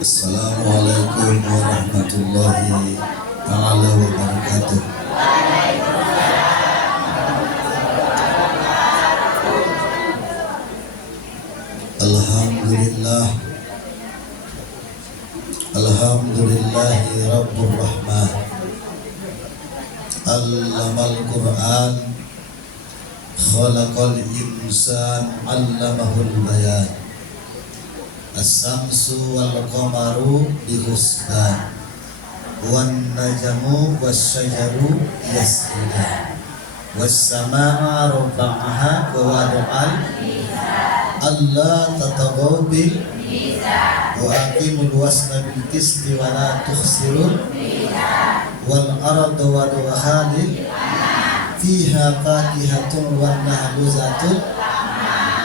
Assalamualaikum warahmatullahi ta'ala wabarakatuh. Alhamdulillah, alhamdulillahi rabbur rahmah, allamal Qur'an, khalaqal insan, allamahul bayan. As-samsu wal qamaru bihusban, wan najmu wasyajaru yasjudan, was samaa rafa'aha wa wada'al Allah tatagaw bil wa aqimul wasna bil qisti wa la tukhsirul wal arda wa duhalil fiha fakihatun wan nahlu zatul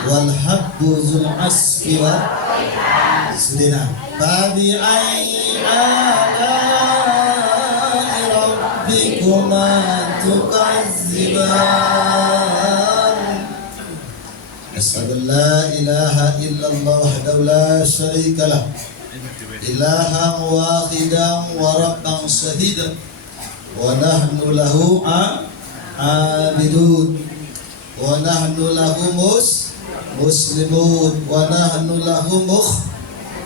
wal habbu zul asfi wa sudina babi ai ala'i rabbikuma tukazziban. Asyhadu an la ilaha illallah wahdahu la syarika lah, ilahan wahidan wa rabban shahidan, wa nahnu lahu abidun, wa nahnu lahu muslimun, wa nahnu lahu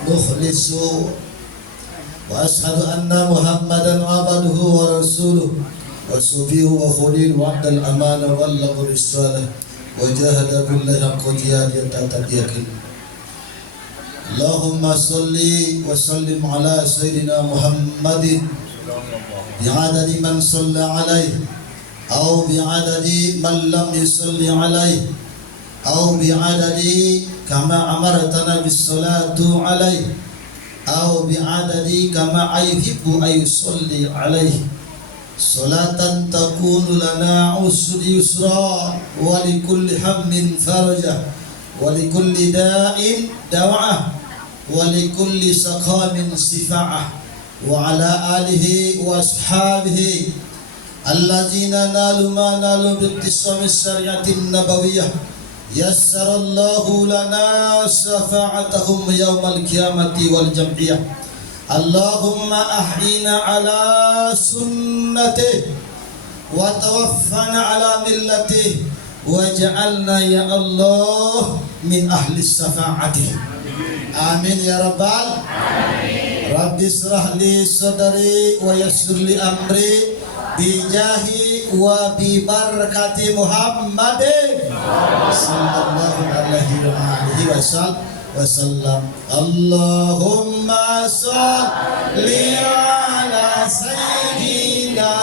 mukhlisun. Wa asyhadu anna Muhammadan abduhu wa rasuluhu wa sufiyuhu wa khulil wa abdal amana wa laqul risalah wa jahada billahi haqqa jihadihi hatta yakin. Allahumma salli wa sallim ala sayyidina Muhammadin bi'adadi man shalla alaihi aw bi'adadi man lam yusalli alaihi aw bi'adadi kama amartana bis-salatu alaihi aw bi'adadi kama ayuhibbu ayusalli alaihi salatan takunu lana usri yusra wa likulli hammin faraja wa likulli da'in dawa'ah wa likulli saqamin sifa'ah wa ala alihi wa ashabihi alladzina nalu ma nalu bittisami syariatin nabawiyyah yassarallahu lana syafa'atahum yawmal qiyamati wal jam'iyah. Allahumma ahyina ala sunnatih wa tawaffana ala millatih waj'alna ya Allah min ahli syafa'atih. Amin ya rabbal alamin. Rabbi israh li sadri wa yassir li amri bijahi wa bi barakati Muhammadin sallallahu alaihi wa sallam. Allahumma salli ala sayyidina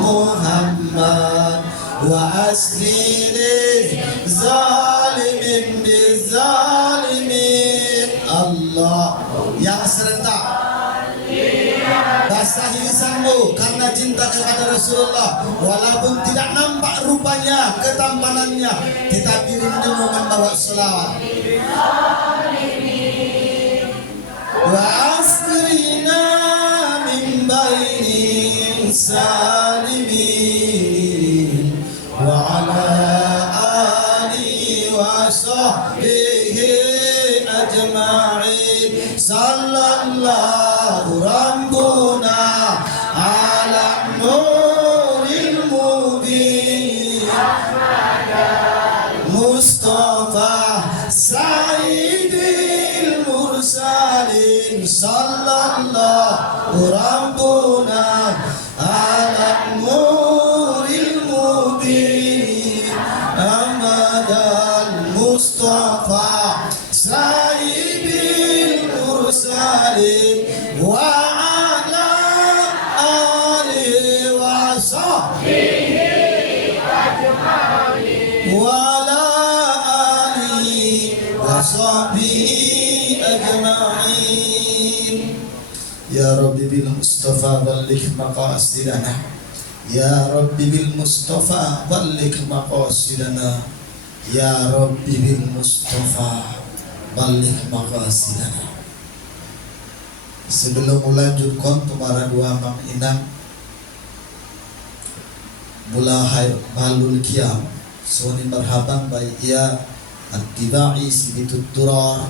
Muhammad wa asli zalimin bizalimin. Allah yang serentak basahi lisanmu karena cinta kepada Rasulullah, walaupun tidak nampak rupanya, ketampanannya, tetapi rindumu membawa selawat. Wa asrina min bainin salimin wa ala alihi wa sahbihi ajma'in. Sallallahu rabbuna ala nuril mubin Mustafa Sayyidil Mursalin. Sallallahu rabbuna ala nuril mubin Ahmadal Mustafa Sayyidil Mursalin wa ala alihi wa sahbihi ajma'in wa ala alihi wa sahbihi ajma'in. Ya Rabbi bil Mustafa balligh maqasidana, ya Rabbi bil Mustafa balligh maqasidana, ya Rabbi bil Mustafa balligh maqasidana. Sebelum melanjutkan tumara dua mang inang mulai balul kiam soni marhaban bai ia attiba'i sibitut durar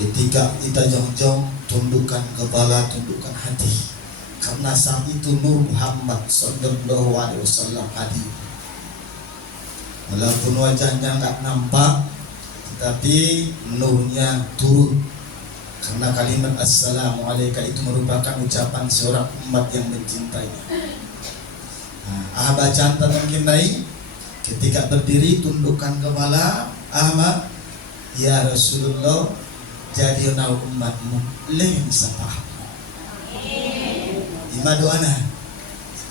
Ketika kita jongjong, tundukkan kepala, tundukkan hati. Karena saat itu Nur Muhammad sallallahu alaihi wasallam hadir. Walaupun wajahnya nggak nampak, tetapi nurnya turun. Karena kalimat Assalamualaikum itu merupakan ucapan seorang umat yang mencintainya. Bacaan mungkin naik. Ketika berdiri tundukkan kepala. Ahmad, ya Rasulullah, jadilah umatmu lain sapah. Imaduana,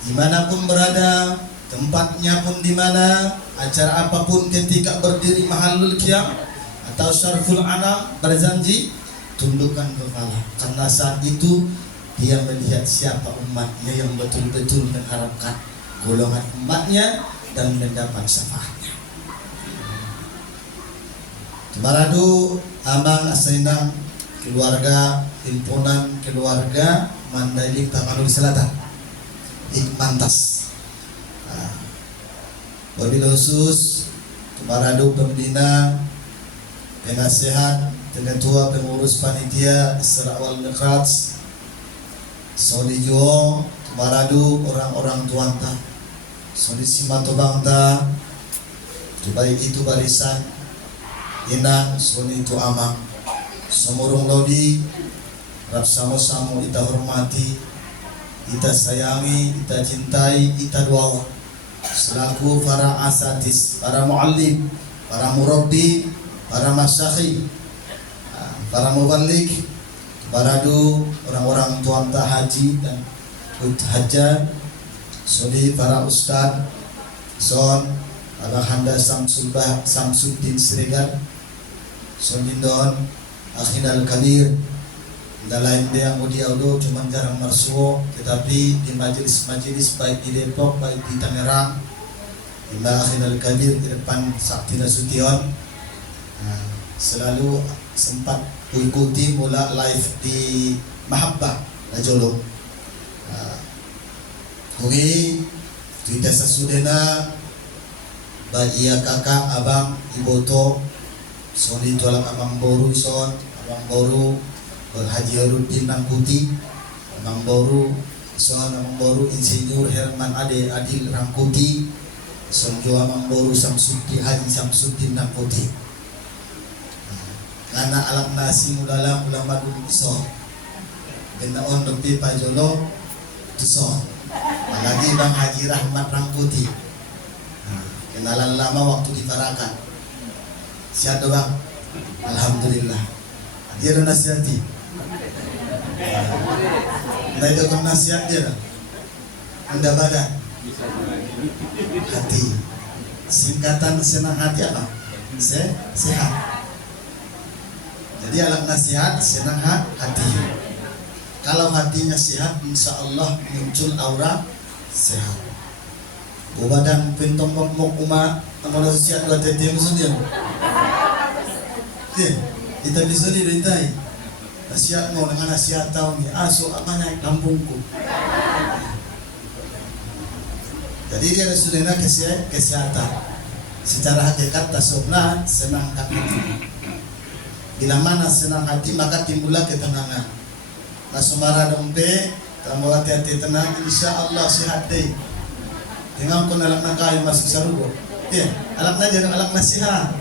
dimanapun berada, tempatnya pun di mana, acara apapun, ketika berdiri mahalul qiyam atau syarful anam berjanji, tundukkan kepala. Karena saat itu dia melihat siapa umatnya yang betul-betul mengharapkan golongan umatnya dan mendapat syafaatnya. Maradu amang asainang keluarga himpunan keluarga Mandailing Tapanuli Selatan Ikmantas. Wabil khusus Maradu pembina, penasehat, ketua pengurus panitia Isra wal Mi'raj, Solijo, Maradu orang-orang tuanta, Soli Simanto Bangta, baik itu barisan Inang, Soli itu amang, Somorong Lodi, Rab Samo-Samo kita hormati, kita sayangi, kita cintai, kita doa. Selaku para asatis, para muallim, para murabbi, para masyayikh, para mubalik, para orang-orang tuanta haji dan hajjah, Soli para ustad, Son, Abang Handa Samsuddin Siregar, Sondindon, Akhinal Kabir, dan lain dia yang audio cuma jarang marsuo, tetapi di majelis-majelis baik di Depok, baik di Tangerang, Mbak Akhinal Kabir di depan Sakti Nasution, selalu sempat mengikuti mula live di Mahabbah Najolo. Kugi di desa Sudena, baik iya kakak, abang, iboto, Soni tualang abang boru son, abang boru Haji Harudin Rangkuti, abang boru son, abang boru Insinyur Herman Ade Adil Rangkuti, son jua abang boru Samsuddin Haji Samsuddin Rangkuti. Karena alam nasi mulalang ulama dulu son, benaon dopi pajolo son, apalagi bang Haji Rahmat Rangkuti. Kenalan lama waktu di Tarakan. Siap bang? Alhamdulillah. Dia ada nasihati. Nah itu kan nasihat dia. Anda badan. Hati. Singkatan senang hati apa? Sehat. Jadi alat nasihat senang hati. Kalau hatinya sehat, insya Allah muncul aura sehat. Badan pintong mok uma amal siat dua tete musuhnya. Kita bisa dirintai. Nasihat mau dengan nasihat tahu ni aso amanya kampungku. Jadi dia sudah kesehatan. Secara hakikat tasawuf senang hati. Bila mana senang hati maka timbullah ketenangan. Nasumara dompe, kamu hati-hati tenang, insya Allah sehat deh. Tinggal kau anak nak kaya masuk sarugo. Anak nak jadi anak nasihat,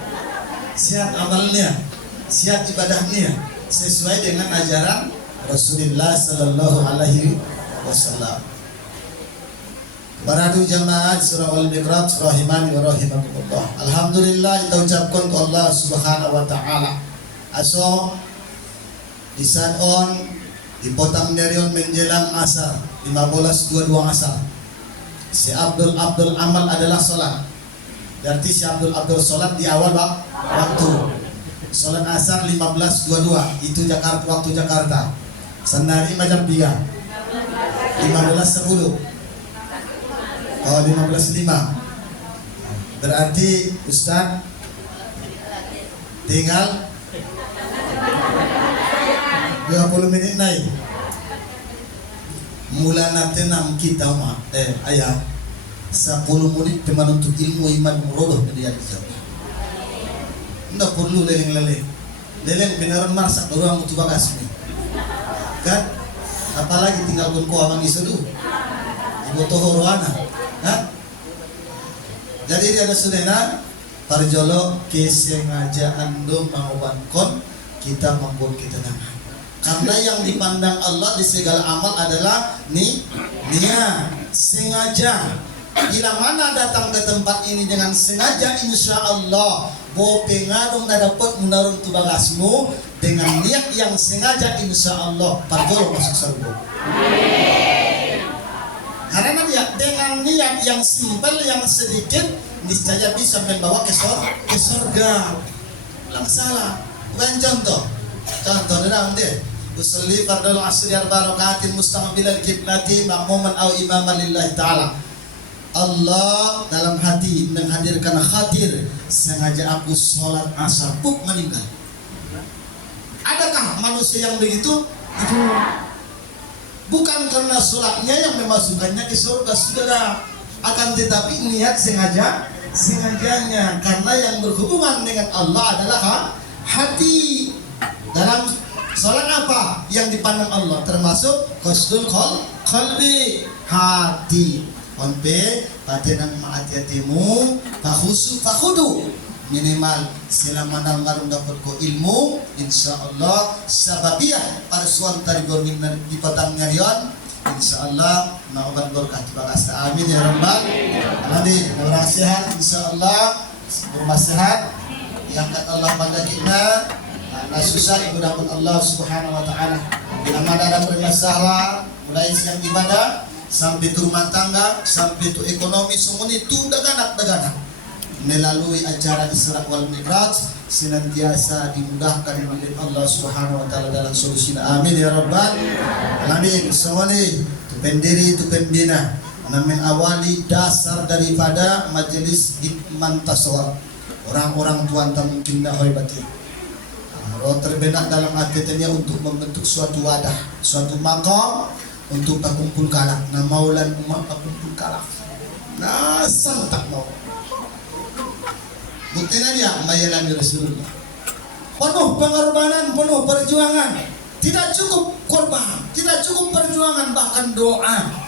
sehat amalnya, sehat ibadahnya, sesuai dengan ajaran Rasulullah Sallallahu Alaihi Wasallam. Baradu jamaah surah Al-Mi'raj rahimani wa rahimakumullah. Alhamdulillah kita ucapkan ke Allah Subhanahu Wa Taala. Aso di saat on di potang derion menjelang asar 15:22 asar. Si Abdul Amal adalah sholat. Berarti si Abdul sholat di awal waktu. Sholat asar 15:22 itu Jakarta, waktu Jakarta. Senari macam 3 15:10. Oh 15:05. Berarti Ustaz tinggal 20 menit naik. Mula nanti nam kita ayah 10 menit menuntut ilmu iman murodoh dari jauh. Tidak perlu leleng-leleng. leleng beneran marsak dorang mutu bagas nih. Kan? Apalagi tinggal kun ko amang isu tuh. Ibu toho roana. Hah? Jadi dia ada sunena parjolo kesengajaan do mangobankon kita mampu kita nama. Karena yang dipandang Allah di segala amal adalah niat, sengaja. Bila mana datang ke tempat ini dengan sengaja, insya Allah bo pengadong na dapat menarun tu bagasmu dengan niat yang sengaja, insya Allah parjolo masuk surga. Karena dengan niat yang simpel, yang sedikit, niscaya bisa membawa ke surga. Ulang salah. Bukan contoh dalam dia. Usolli fardal asri arba rakaatin mustaqbilan qiblati ma'muman aw imaman lillahi ta'ala. Allah dalam hati menghadirkan khatir, sengaja aku sholat asar puk meninggal. Adakah manusia yang begitu? Itu bukan karena sholatnya yang memasukkannya ke surga, saudara. Akan tetapi niat sengajanya, karena yang berhubungan dengan Allah adalah hati. Dalam sholat apa yang dipandang Allah? Termasuk qasdul qalbi, hati. Onpe patenang maatiatimu fakhudu minimal selama nalmarung dapat ko ilmu, insyaallah sababiah pada suatu tari gormin di petang ngarion, insyaallah nauban berkah bagas. Amin ya rabbal alamin. Orang sehat insyaallah, rumah sehat yang kata Allah pada kita. Nah, susah ibu dapat Allah subhanahu wa ta'ala. Bila mana ada bermasalah, mulai siang ibadah sampai itu rumah tangga, sampai itu ekonomi, semua itu daganak. Melalui acara Isra wal Mi'raj senantiasa dimudahkan oleh Allah subhanahu wa ta'ala dalam solusi. Amin ya rabbal alamin. Semua ini pendiri itu pembina namin awali dasar daripada majelis Hikman Tasawuf. Orang-orang tuan tak mungkin dah hebatnya. Roh terbenak dalam hatinya untuk membentuk suatu wadah, suatu makam untuk pakumpul kalak. Nah maulan umat pakumpul kalak. Nah santak mau. Buktinya dia mayalani Rasulullah. Penuh pengorbanan, penuh perjuangan. Tidak cukup korban, tidak cukup perjuangan, bahkan doa.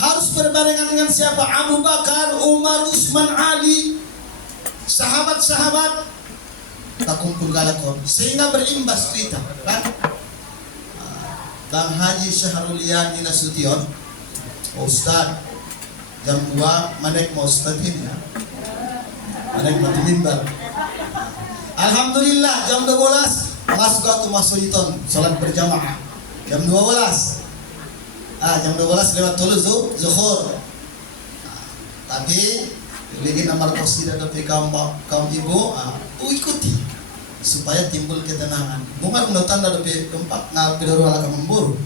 Harus berbarengan dengan siapa? Abu Bakar, Umar, Utsman, Ali, sahabat-sahabat. Tak kumpul galakon sehingga berimbas kita kan. Bang Haji Syahrul Yani Nasution, Ustaz jam 2 manek mau Ustaz ini ya. Manek mati mimbar. Alhamdulillah jam 12 masuk ke Masjiditon salat berjamaah. Jam 12 jam 12 lewat tulus zuhur. Tapi bikin amal qasidah dari kaum ibu, ikuti supaya timbul ketenangan. Bukan mendatang dari tempat ngal pidaru ala kememburu.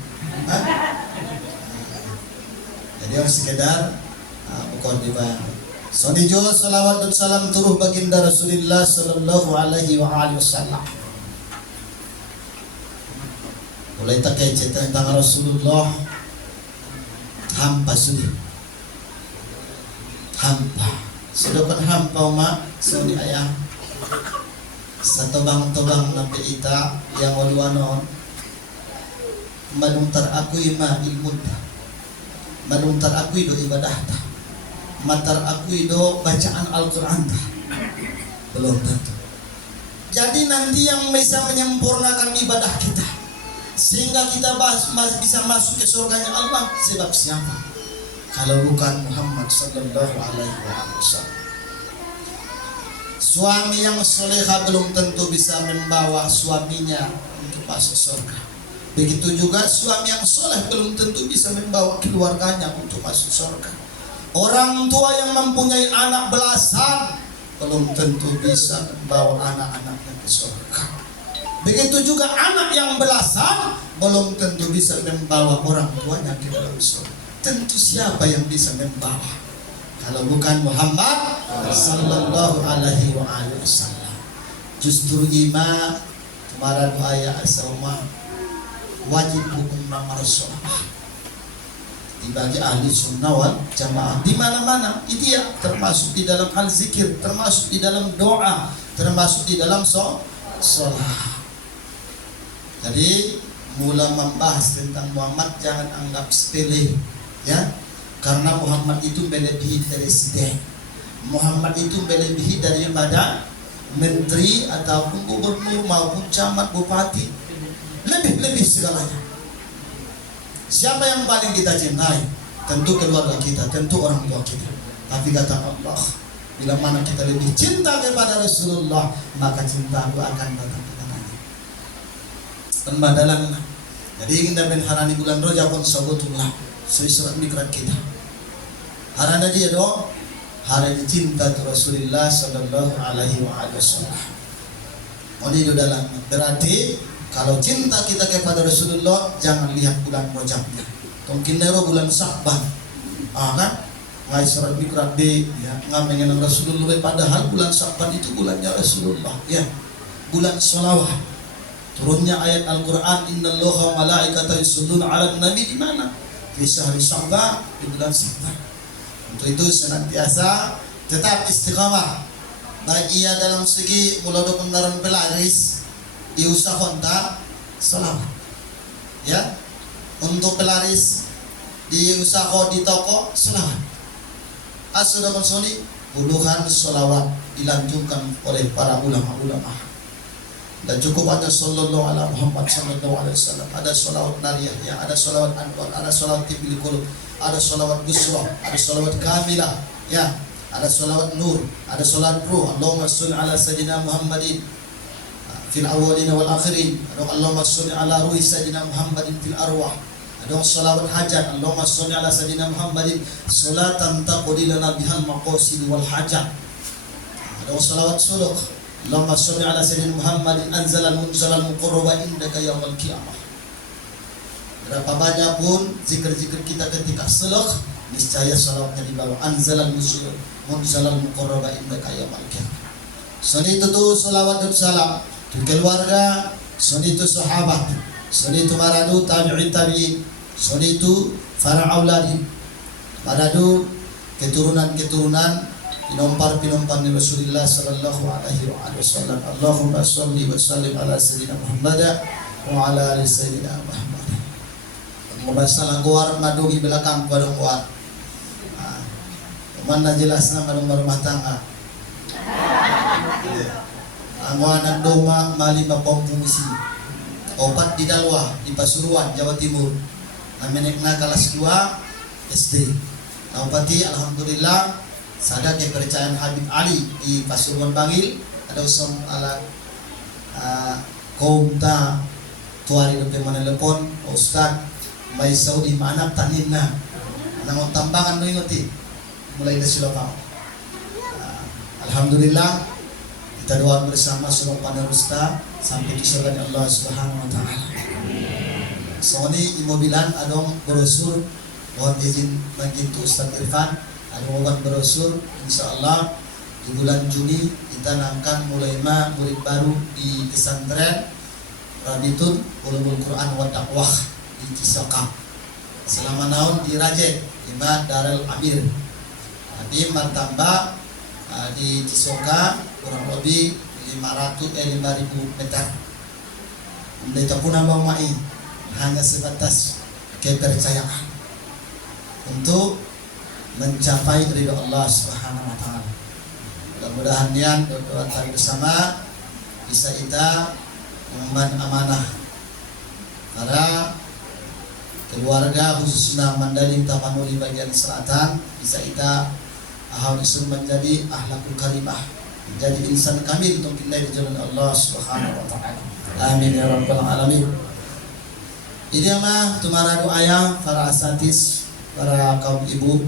Jadi harus sekedar bukan dibayar. Sonijo salawat dan salam turuh baginda Rasulullah sallallahu alaihi wasallam. Mulai tak cerita tentang Rasulullah hampa sudah. Hampa. Sedangkan hampa umat suni ayah satobang-tobang nabi ita yang waluanon manungtar aku ima ilmu manungtar aku ido ibadah ta matar aku ido bacaan Al-Quran ta belum tentu. Jadi nanti yang bisa menyempurnakan ibadah kita sehingga kita bisa masuk ke surganya Allah sebab siapa? Kalau bukan Muhammad sallallahu alaihi wasallam. Suami yang soleha belum tentu bisa membawa suaminya untuk masuk surga. Begitu juga suami yang soleh belum tentu bisa membawa keluarganya untuk masuk surga. Orang tua yang mempunyai anak belasan belum tentu bisa membawa anak-anaknya ke surga. Begitu juga anak yang belasan belum tentu bisa membawa orang tuanya ke dalam surga. Tentu siapa yang bisa membawa kalau bukan Muhammad sallallahu alaihi wasallam. Justru ima kemarin ayat asma wajib hukum nomor sholat dibagi ahli sunnah wal jamaah di mana-mana. Itu ya termasuk di dalam hal zikir, termasuk di dalam doa, termasuk di dalam sholat. Jadi mula membahas tentang Muhammad jangan anggap sepele, ya, karena Muhammad itu melebihi presiden, Muhammad itu melebihi daripada menteri ataupun gubernur maupun camat bupati, lebih segalanya. Siapa yang paling kita cintai? Tentu keluarga kita, tentu orang tua kita. Tapi kata Allah, bila mana kita lebih cinta kepada Rasulullah, maka cintaku akan datang kepadanya. Pembadalan. Jadi ingin ben harani bulan Rajab pun sabutullah surat mikrat kita. Harana dia do hari cinta tu Rasulullah sallallahu alaihi wasallam. Ini do dalam berarti kalau cinta kita kepada Rasulullah jangan lihat bulan Rajabnya. Mungkin nero bulan Sya'ban. Kan? Ngai surat mikrat B ya, ngamengen Rasulullah padahal bulan Sya'ban itu bulannya Rasulullah ya. Bulan sholawat. Turunnya ayat Al-Quran innallaha wa malaikatahu yusholluna 'alan nabi di mana? Di syahri Sya'ban, di bulan Sya'ban. Untuk itu senantiasa tetap istiqamah baik ia dalam segi mulai kendaraan pelaris diusahakan tak selama ya, untuk pelaris diusahakan di toko selama sudah konsoli puluhan sholawat dilanjutkan oleh para ulama-ulama. Dan cukup ada sallallahu ala Muhammad sallallahu alaihi wasallam, ada sholawat nariyah ya, ada sholawat anwar, ada sholawat tibil qulub, ada sholawat busra, ada sholawat kamilah ya, ada sholawat nur, ada sholawat ruh. Allahumma sholli ala sayyidina Muhammadin fil awwalin wal akhirin, Allahumma sholli ala ruhi sayyidina Muhammadin fil arwah. Ada sholawat hajat, Allahumma sholli ala sayyidina Muhammadin salatan taqdi lana bihal maqasid wal hajat. Ada sholawat suluk, Allahumma sholli ala sayyidina Muhammadin anzalal munzalal muqarraba indaka yaumil qiyamah. Berapa banyak pun zikir-zikir kita ketika selok, niscaya salawatnya di bawah anzalal munzalal muqarraba indaka yaumil qiyamah. Soni itu tuh salawat dan salam untuk keluarga, soni itu sahabat, soni itu maradu tabi'in, soni itu para auladin, maradu keturunan pinompar ni Rasulullah sallallahu alaihi wasallam. Allahumma sholli wa sallim ala sayyidina Muhammad wa ala ali sayyidina Muhammad. Masalah guar madungi belakang pada guar. Mana jelasna madung rumah tangga. Anak doma mali mapong fungsi. Opat di Dalwa di Pasuruan Jawa Timur. Amenekna kelas 2 SD. Opati alhamdulillah sada kepercayaan Habib Ali di Pasuruan Bangil, ada usum ala kaumta tuari dope manelepon Ustaz may Saudi maanak taninna nang tambangan no ingoti mulai dari Silopao. Alhamdulillah kita doa bersama seluruh penerusnya sampai di surga Allah Subhanahu wa taala. So ini imobilan adong brosur mohon izin bagi Ustaz Irfan ada obat brosur, insyaallah di bulan Juni kita akan mulai murid baru di pesantren Rabitun Ulumul Quran wa Taqwa di Cisoka. Selama tahun di Raje, di Darul Amir. Di Martamba di Cisoka kurang lebih 5.000 meter. Mereka pun abang mai hanya sebatas kepercayaan untuk mencapai ridho Allah Subhanahu wa taala. Mudah-mudahan yang doa tadi bersama bisa kita mengemban amanah para keluarga khususnya Mandailing Tapanuli bagian selatan, bisa kita ahlisun menjadi ahlakul karimah, menjadi insan kamil untuk kita di jalan Allah Subhanahu wa taala. Amin ya rabbal alamin. Ini mah tumara doa para asatis, para kaum ibu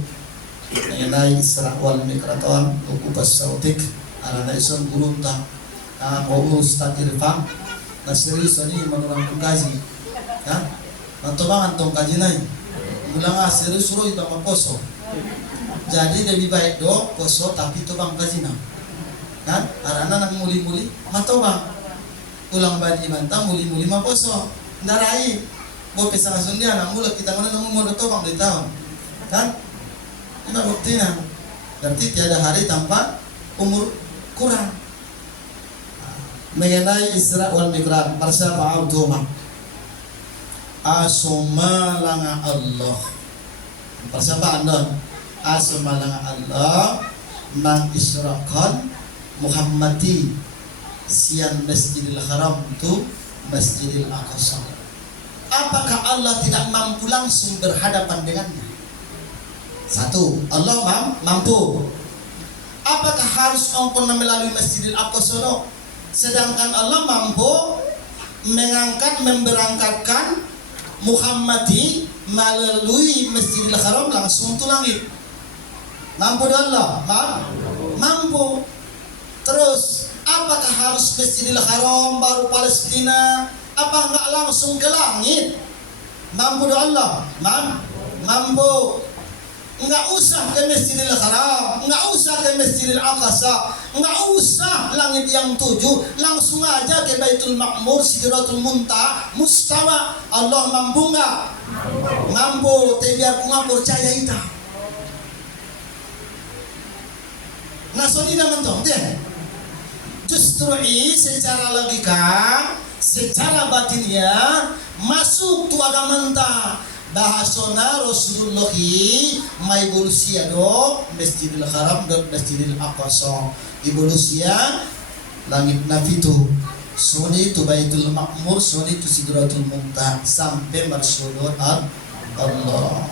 mengenai Isra wal Mikraton ukupas sautik arana ison gurunta mau Ustaz Irfan nasiri soni menurang kaji ya nantobangan tong kaji nai mulang asiri suruh itu maposo jadi lebih baik do poso tapi to bang kaji na kan arana nang muli-muli matobang ulang badi mantang muli-muli maposo ndarai bo pesa sundia nang mulut kita mana nang mau to bang di tahun kan. Ini buktinya, berarti tiada hari tanpa umur kurang. mengenai Isra wal Mi'raj bersama Abdullah asomalanga Allah bersama Anda asomalanga Allah mengisrakan Muhammadi sian Masjidil Haram itu Masjidil Aqsa. Apakah Allah tidak mampu langsung berhadapan dengannya? Satu, Allah mampu. Apakah harus engkau melalui Masjidil Aqsa? Sedangkan Allah mampu mengangkat, memberangkatkan Muhammadi melalui Masjidil Haram langsung ke langit. Mampu Allah? Mampu. Terus, apakah harus Masjidil Haram baru Palestina? Apa enggak langsung ke langit? Mampu Allah? Mampu. Enggak usah ke Masjidil Haram, enggak usah ke Masjidil Aqsa, enggak usah langit yang 7, langsung aja ke Baitul Ma'mur, Sidratul Muntaha, Mustawa. Allah mampu enggak? Mampu. Tapi biar ku percaya itu. Nah, so tidak mentong deh. Justru ini secara logika, secara batinnya masuk tu agama mentah. Bahasona Rasulullah mai bulusia do Masjidil Haram dan Masjidil Aqsa. Ibulusia langit nafitu. Suni tu Baitul Ma'mur, suni tu Sidratul Muntaha sampai marsudut Allah.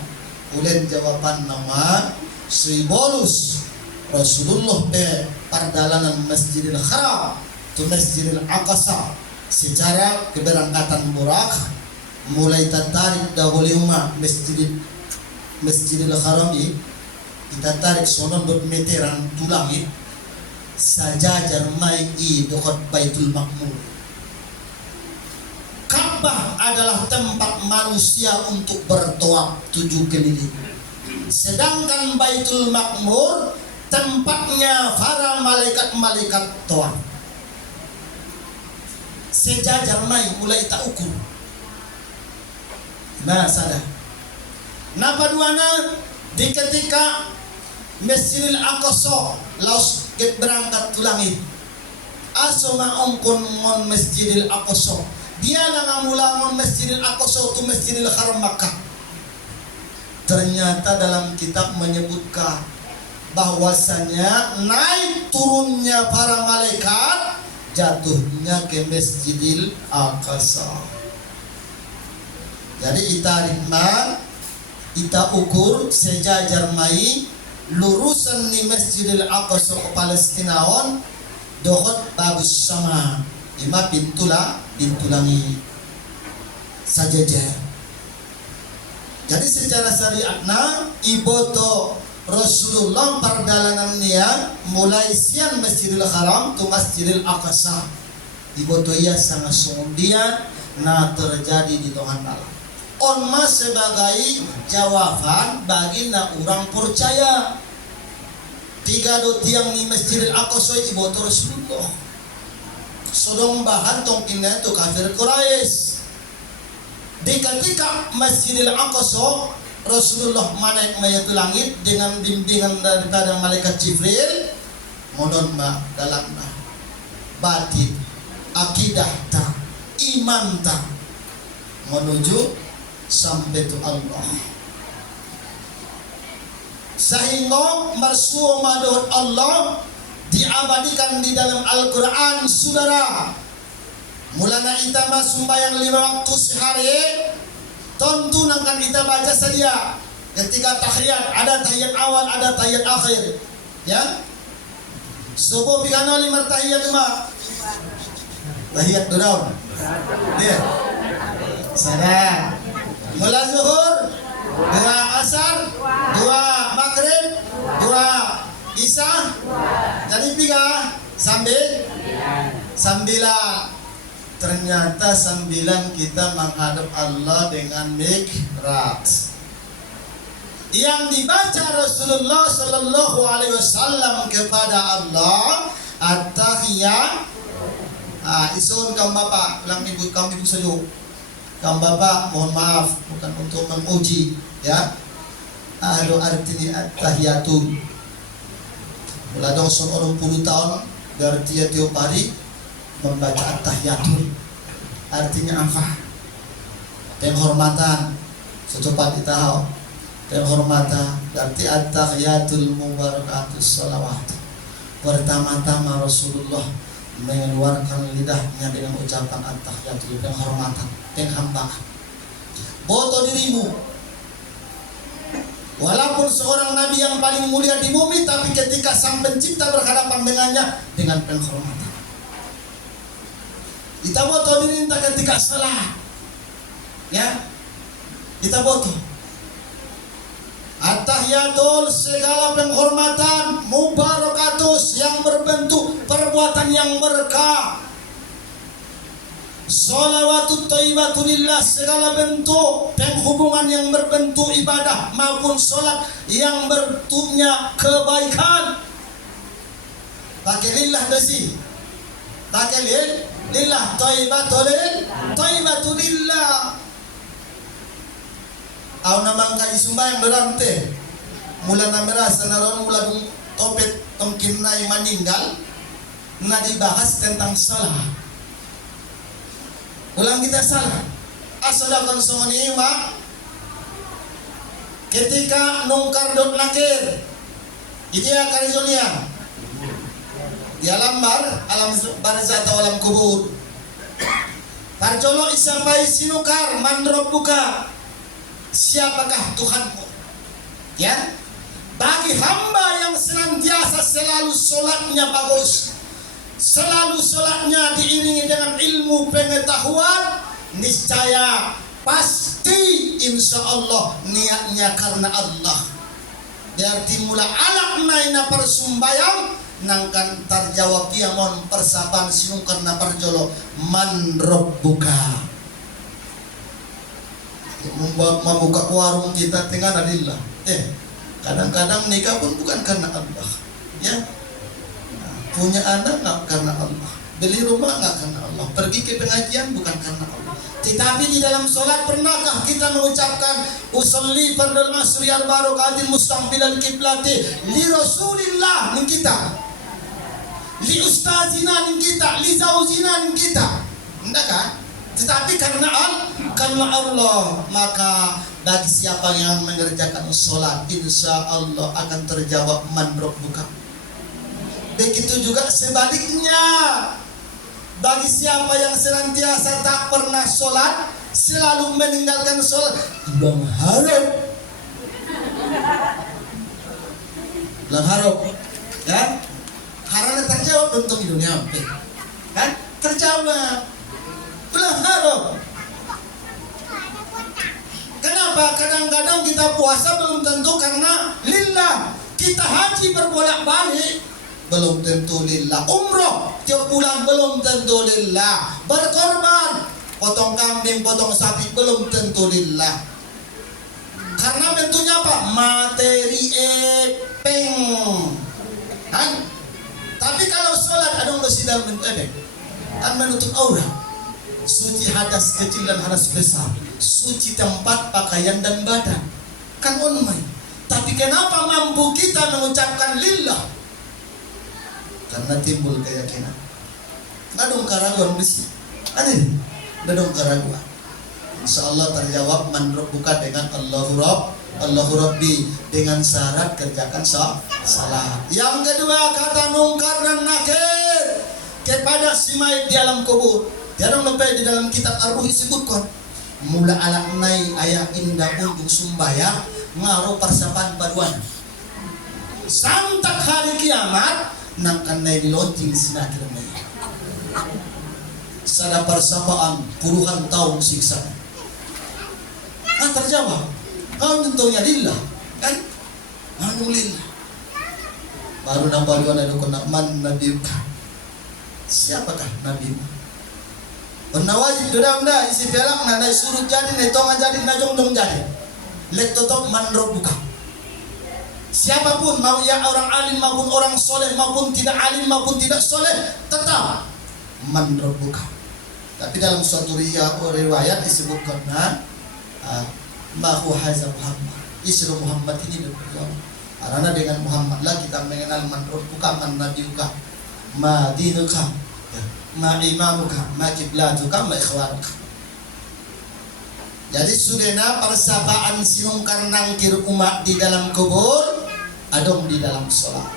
Ulen jawaban nama Sri bolus Rasulullah de perjalanan Masjidil Haram tu Masjidil Aqsa secara keberangkatan Burak mulai tertarik dahulu umat Masjidil Haram ini kita tarik sonon dot meteran tulangit saja jarmai i dekat Baitul Ma'mur. Ka'bah adalah tempat manusia untuk bertawaf 7 keliling, sedangkan Baitul Ma'mur tempatnya para malaikat-malaikat tawaf. Sejajar mai mulai tak ukur. Nah, sadar. Napa duana di ketika Masjidil Aqsa laus get berangkat tulangit. Asoma ongkon mon Masjidil Aqsa. Dia lang mulangon Masjidil Aqsa tu Masjidil Haram Makkah. Ternyata dalam kitab menyebutkan bahwasanya naik turunnya para malaikat jatuhnya ke Masjidil Aqsa. Jadi ita ritma, ita ukur sejajar mai lurusan ni Masjidil Aqsa ke Palestina on dohot bagus sama ima pintu langi sajajar. Jadi secara syariatna iboto Rasulullah perjalanan niat mulai siang Masjidil Haram ke Masjidil Aqsa. Iboto ia sangat sundia na terjadi di Tuhan Allah. Onma sebagai jawaban bagi na orang percaya. 3 do tiang ni Masjidil Aqsa iboto Rasulullah. Sodong bahan tong kina tu kafir Quraisy. Di ketika Masjidil Aqsa Rasulullah menaik mayat langit dengan bimbingan daripada malaikat Jibril, modon ma dalam batin, akidah ta, iman ta menuju sampai tu Allah. Sehingga marsuo madhur Allah diabadikan di dalam Al-Quran, saudara. Mulanya kita sembahyang 5 waktu sehari, tentu akan kita baca saja. Ketika tahiyat, ada tahiyat awal, ada tahiyat akhir. Ya, subuh pikano 5 tahiyat cuma. Tahiyat down. Dia. Sana. Mulai zuhur, 2 asar, 2 maghrib, 2 isya. Jadi 3 sambil 9. Ternyata 9 kita menghadap Allah dengan mi'raj. Yang dibaca Rasulullah sallallahu alaihi wasallam kepada Allah at-tahiyat. Isun kaum bapak, ulang ibu kaum ibu saja. Kaum bapak mohon maaf bukan untuk menguji ya. Ahlu artini at-tahiyatun. Muladong son 20 tahun dari tiap hari membaca at-tahiyatul. Artinya apa? Penghormatan. Secepat ditahu. Penghormatan berarti at-tahiyatul mubarakatus salawat. Pertama-tama Rasulullah mengeluarkan lidahnya dengan ucapan at-tahiyatul, penghormatan, penghambaan. Boto dirimu. Walaupun seorang nabi yang paling mulia di bumi, tapi ketika sang pencipta berhadapan dengannya dengan penghormatan. Kita boto diri ketika salah. Ya. Kita boto. At-tahiyatul, segala penghormatan, mubarakatus, yang berbentuk perbuatan yang berkah. Sholawatut thayyibatulillah, segala bentuk penghubungan yang berbentuk ibadah maupun sholat yang bentuknya kebaikan. Pakai lillah besi. Pakai lillah, thayyibatulillah. Au namang kali sumbayang berante. Mula na merasa naron mula dung topet tongkin nai meninggal. Na dibahas tentang salah. Ulang kita salah. Asalakan sumuni ima. Ketika nungkar dot nakir. Itu ya karizonia. Di alam barzah atau alam kubur. Parjolo isapai sinukar mandrop buka. Siapakah Tuhanmu? Ya, bagi hamba yang senantiasa selalu sholatnya bagus, selalu sholatnya diiringi dengan ilmu pengetahuan, niscaya pasti insya Allah niatnya karena Allah. Berarti mula alak naina persumbayang nangkan terjawab dia mon persapan sinungkan na perjolo man rabbuka. Membuka warung kita tengah adillah. Kadang-kadang nikah pun bukan karena Allah. Ya, punya anak nggak karena Allah, beli rumah nggak karena Allah, pergi ke pengajian bukan karena Allah. Tetapi di dalam sholat pernahkah kita mengucapkan usolli fardal masri al barakatil mustaqbilal kiblati li Rasulillah ning kita, li ustazina ning kita, li zaujina ning kita, enggak kan? Tetapi karena Allah, maka bagi siapa yang mengerjakan sholat, insya Allah akan terjawab man rabbuka. Begitu juga sebaliknya, bagi siapa yang senantiasa tak pernah sholat, selalu meninggalkan sholat, bilang harap, kan? Karena terjawab bentuk di dunia, kan? Terjawab. Belah harap. Kenapa? Kadang-kadang kita puasa belum tentu karena lillah. Kita haji berbolak-balik belum tentu lillah. Umroh tiap bulan belum tentu lillah. Berkorban, potong kambing, potong sapi belum tentu lillah. Karena bentuknya apa? Materi epeng. Kan? Tapi kalau sholat ada masih dalam bentuk epeng. Kan menutup aurat. Suci hadas kecil dan hadas besar, suci tempat, pakaian dan badan, kan online. Tapi kenapa mampu kita mengucapkan lillah? Karena timbul keyakinan. Badung karaguan besi, ada badung karaguan. Insya Allah terjawab man rabbuka dengan Allahu Rabbi, dengan syarat kerjakan salah. Yang kedua kata nungkar dan nakir kepada si mayit di alam kubur. Jarang sampai di dalam kitab Ar-Ruh disebutkan mula alak nai ayah indah untuk sumbaya ngaruh persapan paduan santak hari kiamat nangkan nai dilonting sinakir nai sada persapaan puluhan tahun siksa. Terjawab kau tentunya lillah kan, anu lillah. Baru nampak paduan ada kena man nabiuka, siapakah nabimu? Pernah wajib dudam dah isi pelang na surut jadi na tonga jadi na jongdong jadi lek totok man rabbuka. Siapapun mau ya orang alim maupun orang soleh maupun tidak alim maupun tidak soleh tetap man rabbuka. Tapi dalam suatu riwayat disebutkan mahu haza Muhammad, Isra Muhammad ini berjawab karena dengan Muhammad lah kita mengenal man rabbuka man nabiuka ma dinuka. ma imamuka, ma kiblatuka, ma ikhwanuka. Jadi sudena persabaan sinungkar nangkir umat di dalam kubur, adong di dalam sholat.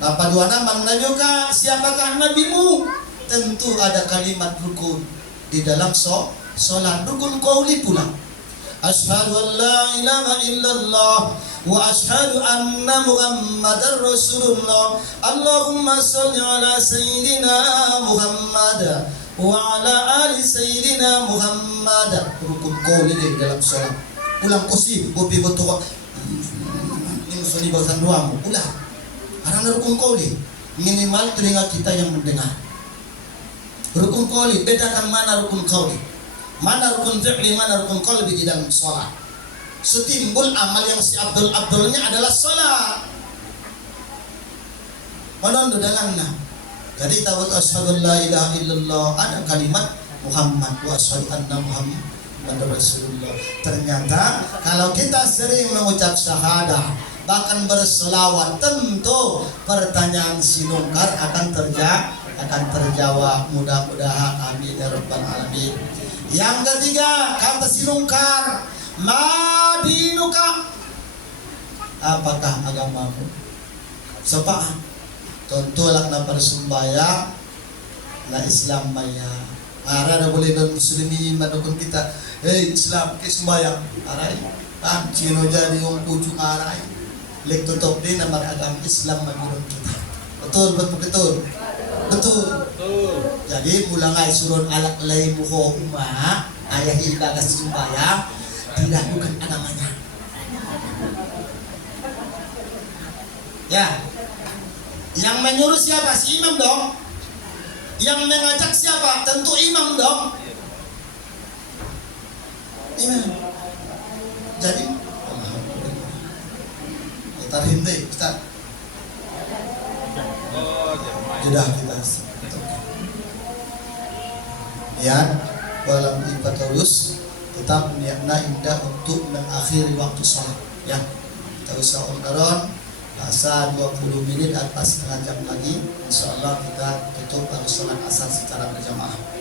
Napa dua nama menanyakan siapakah nabimu? Tentu ada kalimat rukun di dalam sholat, rukun qauli pula. Asyhadu an la ilaha illallah wa asyhadu anna Muhammadar Rasulullah. Allahumma sholli ala sayyidina Muhammad wa ala ali sayyidina Muhammad. Rukun qauli di dalam sholat. Ulang kosi bobi betul. Ini suni bahasa duamu. Ulang. Karena rukun qauli minimal telinga kita yang mendengar. Rukun qauli bedakan mana rukun qauli, mana rukun fi'li, mana rukun qalbi di dalam sholat. Setimbul amal yang si Abdul-Abdulnya adalah sholat. Manondo dalamnya. Jadi tahu asyhadu la ilaha illallah, ada kalimat Muhammad wa asyhadu anna Muhammadar Rasulullah. Ternyata kalau kita sering mengucap syahadah, bahkan berselawat, tentu pertanyaan sinungkar akan terjawab. Mudah-mudahan amin ya rabbal alamin. Yang ketiga, kata sinungkar, madinuka, apakah agamamu? Sebab tentulah kenapa sembahyang na Islam maya. Ara boleh dan muslimin madukun kita. Islam ke sembahyang. Arai, cino jadi yung ujung arai. Lek tutup din nama agama Islam madukun kita. Betul. Jadi mulai surun alak lay muho umma ayah ibadah sembahyang dilakukan namanya. Ya. Yang menyuruh siapa? Si imam dong. Yang mengajak siapa? Tentu imam dong. Imam. Jadi kita hindai, Ustaz. Sudah kita ya, walau ibadarus tetap niatna indah untuk mengakhiri waktu sholat ya. Kita usah orderon asal 20 menit atau setengah jam lagi, insyaallah kita tutup harus sholat asar secara berjamaah.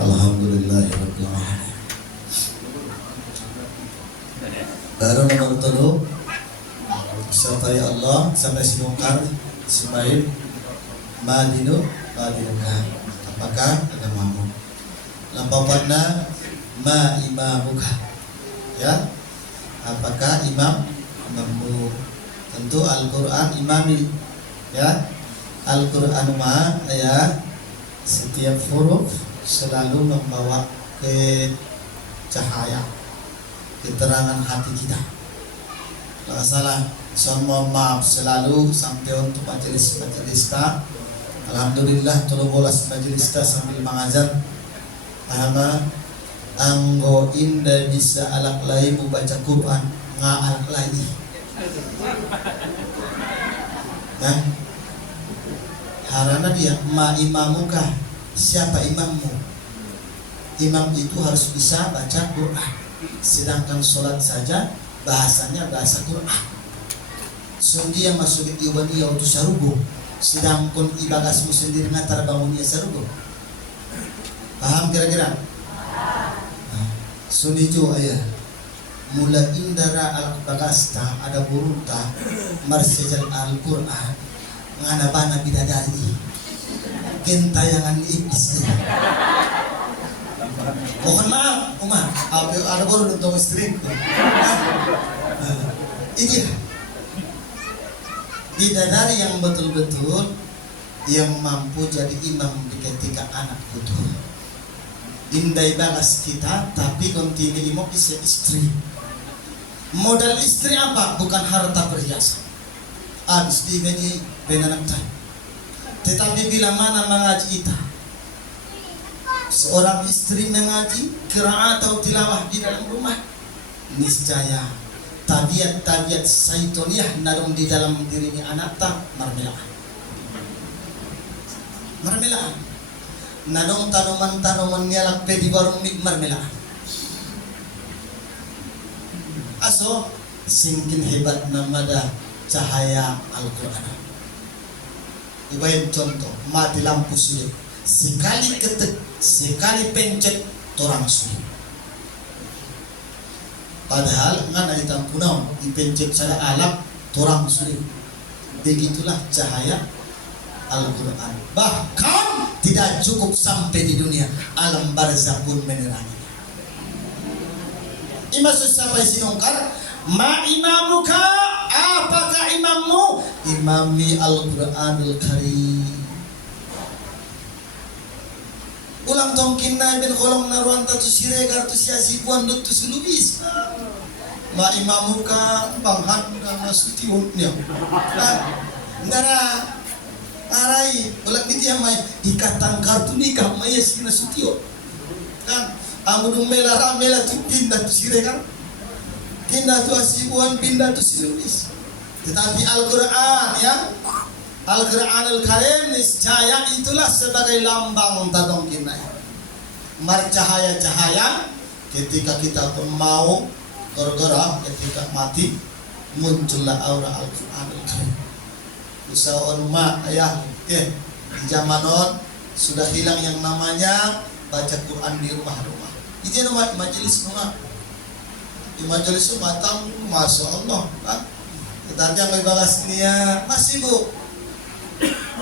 Alhamdulillahirrahmanirrahim. Baru nomor 3 insyaallah sampai sinungkar simain madinukah apakah agamamu. Lampauanna ma imamuka, ya, apakah imammu. Tentu Al-Quran imami, ya. Al-Quran ma, ya, setiap huruf selalu membawa ke cahaya keterangan hati kita. Kalau salah, mohon maaf selalu sampai untuk majelis kita. Alhamdulillah 13 majelis kita sambil mengajar. Ahma anggo indah bisa alak lain membaca Quran nga alak lagi. Nah, harana dia ma imamuka, siapa imammu? Imam itu harus bisa baca Quran. Sedangkan sholat saja bahasanya bahasa Quran. Sundi yang masuk ke iban ia untuk sarugo. Sedangkan ibagasmu sendiri ngatar bangun ia sarugo. Paham kira-kira? Sundi jo ayah. Mula indara al-bagasta ada burunta marsejal al-Quran ngana bana bidadari gentayangan iblis. Mohon maaf, ada baru untuk istri. Ini bidadari yang betul-betul yang mampu jadi imam di ketika anak butuh. Indai bagas kita, tapi kontinu imam bisa istri. Modal istri apa? Bukan harta perhiasan. Abis digani benanak tay. Tetapi bila mana mengaji kita, seorang istri mengaji qiraat atau tilawah di dalam rumah, niscaya tabiat-tabiat syaitoniah nadong di dalam dirinya anak tak marmelaan. Nadong tanaman-tanaman nialak pedi warung mik marmelaan. Aso singkin hebat namada cahaya Al-Quran. Ibarat contoh mati lampu sulit, sekali ketek, sekali pencet torang sulit. Padahal ngana ditampunau dipencet sada alam torang sulit. Begitulah cahaya Al-Quran. Bahkan tidak cukup sampai di dunia, alam barzakh pun menerangi. Imaksud sampai sinungkar ma imamuka, apakah imammu? Imami Al-Quranul Karim. Ulang tongkin na ben kolong naruan tatu siregar tu siasipuan dot tu sulubis. Ma imamuka banghan dan nasutiunnya. Ndara arai ulang niti amai ikatan kartu nikah maya sikina sutio. Kan amudung mela tu pindah tu siregar. Pindah tu asipuan pindah tu sulubis. Tetapi Al-Quran, ya, Al-Quranul Karim niscaya itulah sebagai lambang tadong kita. Marcahaya-cahaya ketika kita pun mau bergerak, ketika mati muncullah aura Al-Quranul Karim. Usahawan ma ayah di zaman sudah hilang yang namanya baca Quran di rumah-rumah. Itu nama majelis rumah. Di majelis rumah tamu, masya Allah, kan? Tetapi yang ibagas dia masih bu,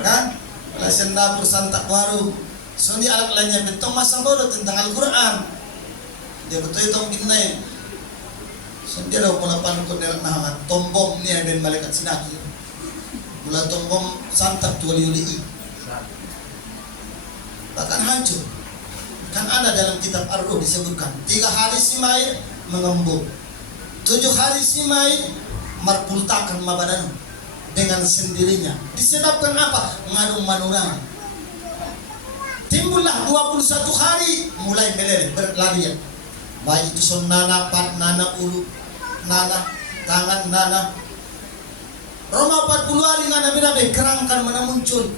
kan? Lesen dapur santak baru. So ni alat lainnya bentong masang bodoh tentang Al-Quran. Dia betul itu binai. So dia dah pula panukun nerang nahangan tombom ni yang malaikat sinaki. Mula tombom santak tu wali-wali. Bahkan hancur. Kan ada dalam kitab Ar-Ruh disebutkan 3 hari simain mengembung, 7 hari simain marpultakan mabadan dengan sendirinya. Disebabkan apa? Nganu manurang. Timbullah 21 hari mulai meleleh berlarian. Baik itu son nana, pat nana, ulu nana, tangan nana. Roma 40 hari ngana binabe kerangkan mana muncul.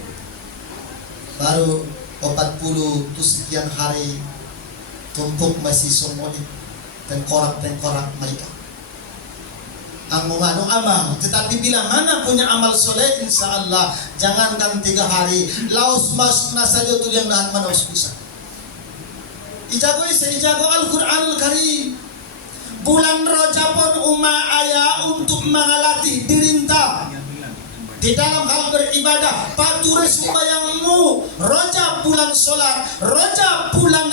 Baru 40 tu sekian hari tumpuk masih somoli tengkorak-tengkorak mereka. Ang menganu amal, tetapi bila mana punya amal soleh, insya Allah jangankan 3 hari, laos masuk nasajo tu yang nahan manos kusa. Ijago Al-Quranul Karim. Bulan Rajab pun ayah untuk mengalatih dirinta di dalam hal beribadah, patuh sembahyangmu, Rajab bulan sholat, Rajab bulan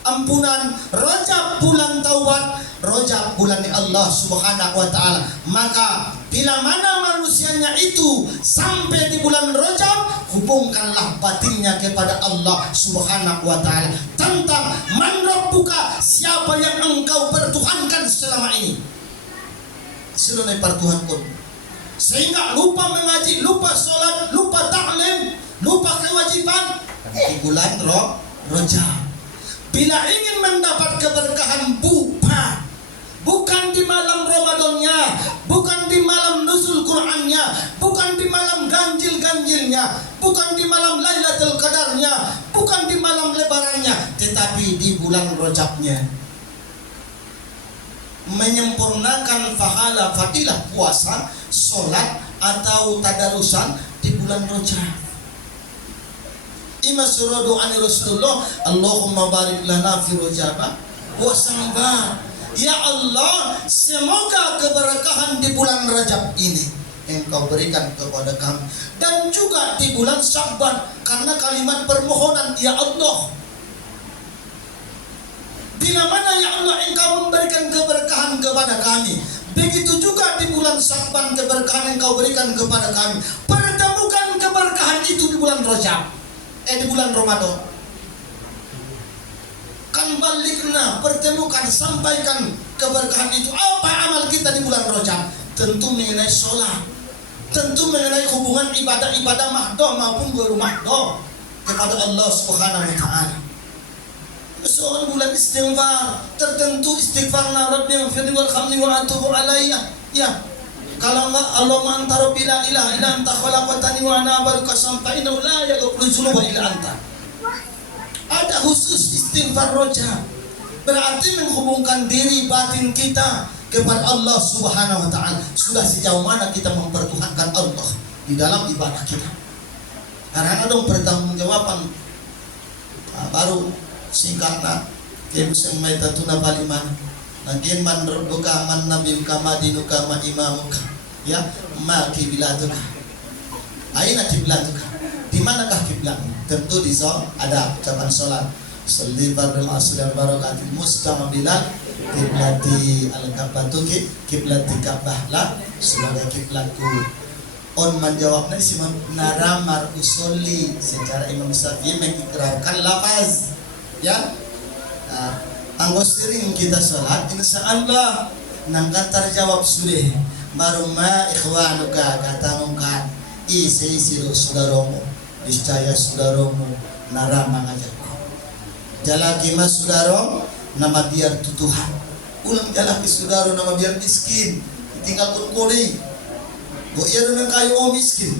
ampunan, Rajab bulan taubat, Rajab bulan Allah Subhanahu wa taala. Maka bila mana manusianya itu sampai di bulan Rajab, hubungkanlah batinnya kepada Allah Subhanahu wa taala tentang man rabbuka, siapa yang engkau pertuhankan selama ini. Seluruh pertuhan pun, sehingga lupa mengaji, lupa sholat, lupa ta'lim, lupa kewajiban di bulan Rajab. Bila ingin mendapat keberkahan, bukan di malam Ramadannya, bukan di malam nuzul Qur'annya, bukan di malam ganjil-ganjilnya, bukan di malam Lailatul Qadarnya, bukan di malam lebarannya, tetapi di bulan Rajabnya. Menyempurnakan pahala fadilah puasa, sholat atau tadarusan di bulan Rajab. Ima surah doa Rasulullah, Allahumma barik lana fi Rajab wa Sya'ban. Ya Allah, semoga keberkahan di bulan Rajab ini Engkau berikan kepada kami, dan juga di bulan Sya'ban, karena kalimat permohonan, ya Allah, bila mana ya Allah Engkau memberikan keberkahan kepada kami, begitu juga di bulan Sya'ban keberkahan Engkau berikan kepada kami. Pertemukan keberkahan itu di bulan Rajab, di bulan Ramadan. Kan balikna, pertemukan, sampaikan keberkahan itu. Apa amal kita di bulan Rajab? Tentu mengenai sholat, tentu mengenai hubungan ibadah-ibadah mahdoh maupun guru mahdoh kepada Allah Subhanahu wa taala. Soal bulan istighfar, tertentu istighfarna Rabbi ighfirli warhamni wa atubu alayya. Ya, kalau enggak Allahumma anta rabbi la ilaha illa anta khalaqtani wa ana abduka sampai inna la yaghfiru dzunuba illa anta. Ada khusus istighfar Rajab, berarti menghubungkan diri batin kita kepada Allah Subhanahu wa taala. Sudah sejauh mana kita mempertuhankan Allah di dalam ibadah kita? Karena ada pertanggungjawaban. Baru singkatnya kebusan maitatuna paliman. Lakin man rabbuka man nabiyuka madinuka ma imamuka. Ya, ma kiblatuka. Aina kiblatuka? Di manakah kiblatmu? Tentu di ada ucapan sholat. Sholli fardhu asr dan barakatil mustaqbilan kiblati al-kabbatuki kiblati kabbah la sebagai kiblatku. On menjawabnya si naramar usolli, secara Imam Syafi'i mengikrarkan lafaz. Ya, anggo sering kita sholat, insya Allah nangkat terjawab sudah. Baru ma ikhwanuka kata mungkat isi saudaramu, niscaya saudaramu narama ngajakku. Jalaki mas saudara nama biar tutuhan. Ulang jalaki saudara nama biar miskin. Tinggal kun kuning. Bo iya dengan kayu oh miskin.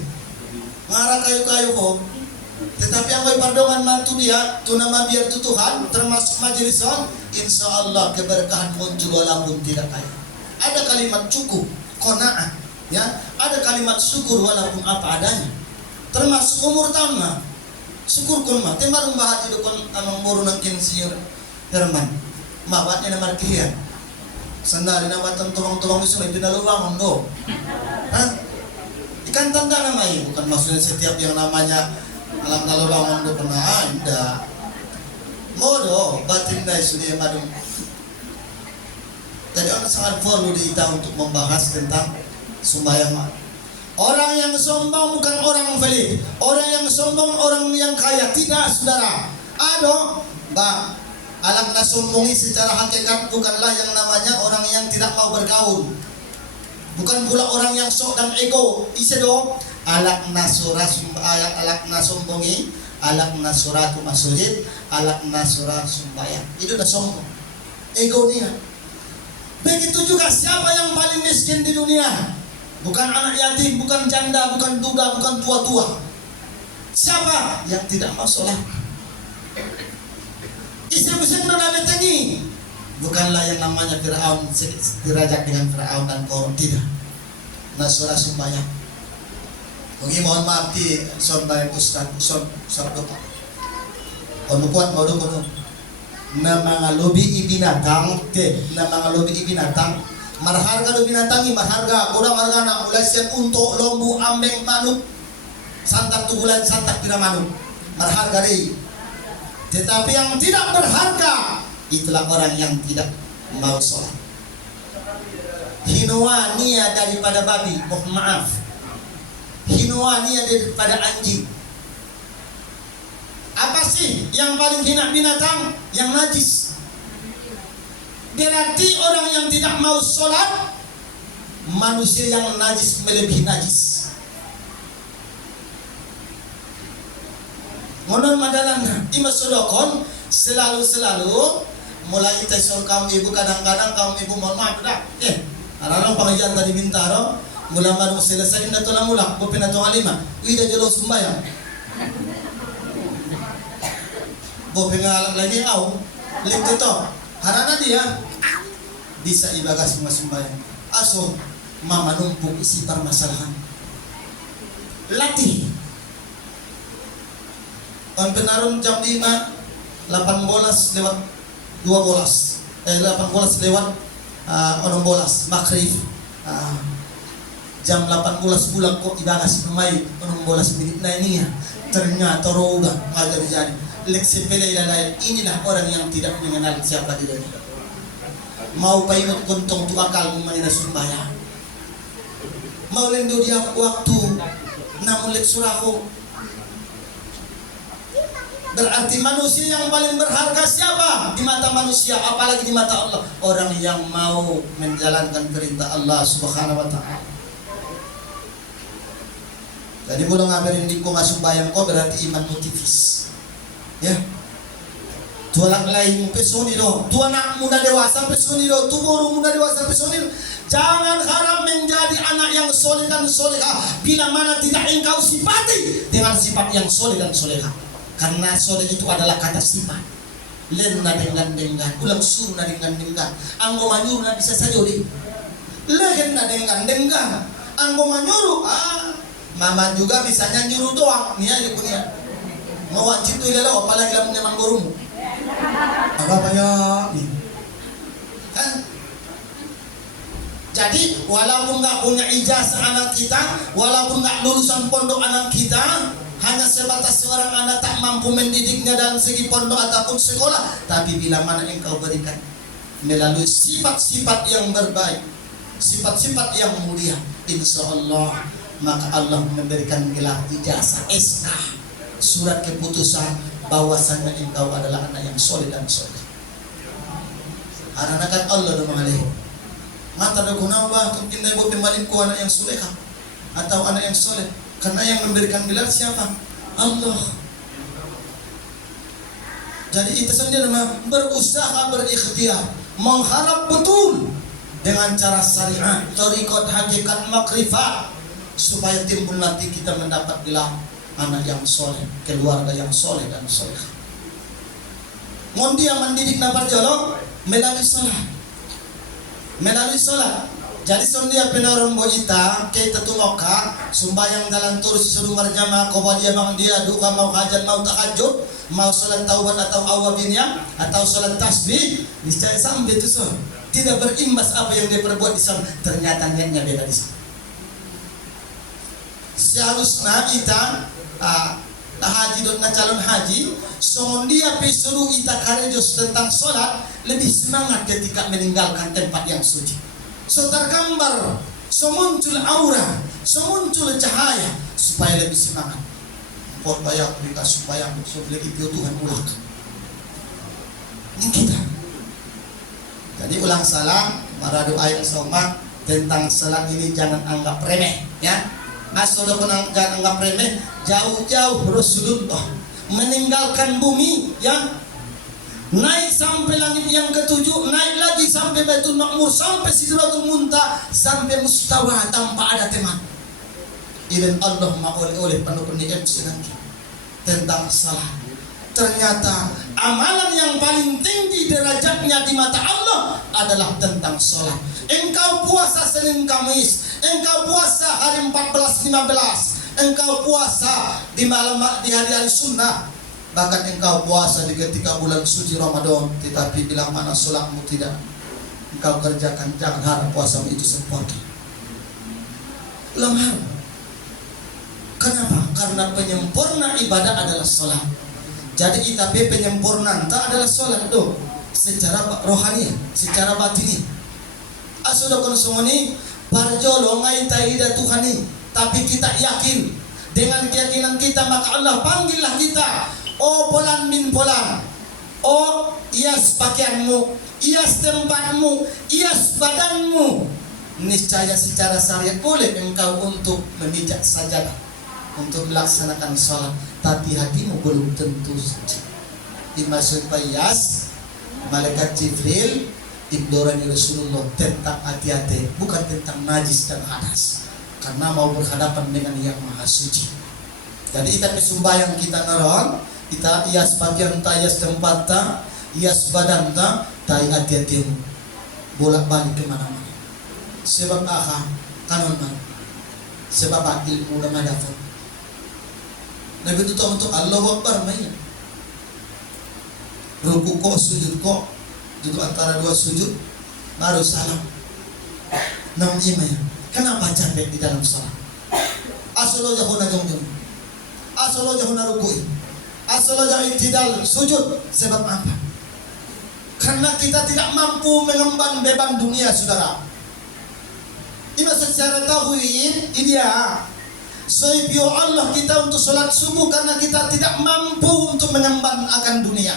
Ngarang kayu-kayu oh. Tetapi yang pardongan mantu dia tu nama biar tutuhan termasuk majelisan, insya Allah keberkahan muncul walaupun tidak kaya. Ada kalimat cukup, qanaah, ya. Ada kalimat syukur walaupun apa adanya. Termasuk umur tamma. Syukur kun mah tembarung bahati dokon amang muru nangkin sieur Herman. Mawatnya nama kieu. Sandari nama tuang-tuang isu itu naluwang do. Hah? Ikan tanda namanya, bukan maksudnya setiap yang namanya alam naluwang do pernah ada. Modo batin dai sudah madung. Jadi orang sangat perlu kita untuk membahas tentang sembahyang. Orang yang sombong bukan orang pelit. Orang yang sombong orang yang kaya. Tidak saudara. Aduh, bang, alam nasombongi secara hakikat bukanlah yang namanya orang yang tidak mau bergaul. Bukan pula orang yang sok dan ego. Isi dong. Alak nasombongi, alak nasuratu masujid, alak nasurat sumbayang. Itu dah sombong. Ego dia. Begitu juga siapa yang paling miskin di dunia? Bukan anak yatim, bukan janda, bukan duda, bukan tua-tua. Siapa yang tidak mau sholat? Istri-istri Nabi Tani. Bukanlah yang namanya Fir'aun, derajat dengan Fir'aun dan Qarun, tidak. Nasura sembahyang. Mungkin mohon maaf di sembahyang Ustaz, sabdo Pak. Kuat mau dong. Na mga lobi ibinatang, Marharga do binatangi, marharga, kurang harga na mulai sian untuk lombu, ambeng, manuk, santak tugulan, santak pira manuk, marharga deh. Tetapi yang tidak berharga, itulah orang yang tidak mau sholat. Hinua nia daripada babi, mohon maaf. Hinua nia daripada anjing. Apa sih yang paling hina binatang? Yang najis. Berarti orang yang tidak mau sholat, manusia yang najis melebihi najis. Monon madalana ima sodokon selalu mulai tesol kaum ibu, kadang-kadang kaum ibu mohon maaf dah. Arang pengajian tadi Bintaro, mula baru selesai na tulang mulak, bo pinatong alima. Uida jelo sumbayang. Bo pingalak lagi au, lik to. Harana dia bisa ibagas sumbayang. Aso mama numpuk isi permasalahan. Latih. On penarun jam 5, 18 lewat 12. 18 lewat 16 maghrib. Jam 18 bulan kok ibagas pemain 16 menit na ini ya. Ternyata roga nggak terjadi. Leksi pele lain, inilah orang yang tidak mengenal siapa dirinya. Mau paimut kuntong tu akal mengenai sembahyang. Mau lendo dia waktu namun lek surahu. Berarti manusia yang paling berharga siapa di mata manusia, apalagi di mata Allah? Orang yang mau menjalankan perintah Allah Subhanahu wa ta'ala. Jadi mula ngabarin di ko ngasumbayang ko berarti iman motivis. Ya. Tu anak lain pesoniro, tu anak muda dewasa pesoniro, tu guru muda dewasa pesoniro. Jangan harap menjadi anak yang soleh dan solehah bila mana tidak engkau sifati dengan sifat yang soleh dan solehah. Karena soleh itu adalah kata sifat. Len na dengan ulang suruh na dengan anggo manyuruh na bisa saja deh. Lehen na dengan anggo manyuruh mama juga bisanya nyuruh doang nia ibu nia. Mau wajib tuh ilalau apalagi lamun memang gurumu. Apa banyak nih. Kan? Jadi walaupun nggak punya ijazah anak kita, walaupun nggak lulusan pondok anak kita, hanya sebatas seorang anak tak mampu mendidiknya dalam segi pondok ataupun sekolah, tapi bila mana engkau berikan melalui sifat-sifat yang berbaik, sifat-sifat yang mulia, insya Allah maka Allah memberikan gelar ijazah SK, surat keputusan bahwasannya engkau adalah anak yang soleh dan soleh. Anak-anak Allah dan mengalih mata ada gunawa untuk kita ibu pembalin ku anak yang soleh atau anak yang soleh. Karena yang memberikan gelar siapa? Allah. Jadi itu sendiri nama berusaha berikhtiar, mengharap betul dengan cara syariat, thariqat, hakikat, makrifat, supaya timbul nanti kita mendapat gelar anak yang soleh, keluarga yang soleh dan soleh. Mon dia mendidik napa jolo melalui salat. Melalui salat. Jadi sondia penorong bojita kita tumoka sumbayang dalam turus suruh marjama ko dia bang dia duka mau hajat mau tahajud mau salat taubat atau awabinnya atau salat tasbih niscaya sampai itu so tidak berimbas apa yang dia perbuat di sana, ternyata niatnya beda di sana. Seharusnya kita haji dan calon haji sondia pesuruh kita karejos tentang salat lebih semangat ketika meninggalkan tempat yang suci. So tergambar, so muncul aura, so muncul cahaya supaya lebih semangat. Supaya mereka supaya lebih Tuhan ulang. Ini kita. Jadi ulang salam, maradu ayat sama tentang salat ini jangan anggap remeh, ya. Asal jangan anggap remeh, jauh-jauh Rasulullah meninggalkan bumi, ya. Naik sampai langit yang ketujuh, naik lagi sampai Baitul Ma'mur, sampai Sidratul Muntaha, sampai Mustawa tanpa ada teman. Idan Allah oleh pendukung niat sedang tentang salat. Ternyata amalan yang paling tinggi derajatnya di mata Allah adalah tentang salat. Engkau puasa Senin Kamis, engkau puasa hari 14, 15, engkau puasa di malam di hari-hari sunnah. Bahkan engkau puasa di ketika bulan suci Ramadan, tetapi bila mana solatmu tidak kau kerjakan, jangan harap puasamu itu sempurna. Lemah. Kenapa? Karena penyempurna ibadah adalah sholat. Jadi kita penyempurna tak adalah sholat do. Secara rohani, secara batini. Asodokon sungoni parjolo ngai taida Tuhani. Tapi kita yakin dengan keyakinan kita maka Allah panggillah kita. Oh polan min polan. Oh ias pakaianmu, ias tempatmu, ias badanmu. Niscaya secara syariat boleh engkau untuk memijak sajadah, untuk melaksanakan sholat, tapi hatimu belum tentu suci. Dimaksud payas malaikat Jibril ibdorani Rasulullah tentang hati-hati, bukan tentang najis dan hadas, karena mau berhadapan dengan yang maha suci. Jadi kita sembahyang kita naron, kita ias pakaian ta, ias tempat ta, ias badan ta, tai hati-hatimu bolak-balik kemana-mana. Sebab kanon man, sebab ilmu nama dapat. Nabi itu tahu untuk Allahu Akbar mainnya. Ruku ko, sujud ko, duduk antara dua sujud, baru salam. Nam imaya. Kenapa capek di dalam salat? Asolo jahuna jongjong, asolo jahuna rukui, asolo jah iktidal sujud. Sebab apa? Karena kita tidak mampu mengemban beban dunia, saudara. Ini secara tauhid dia. Soibio Allah kita untuk sholat subuh karena kita tidak mampu untuk mengemban akan dunia.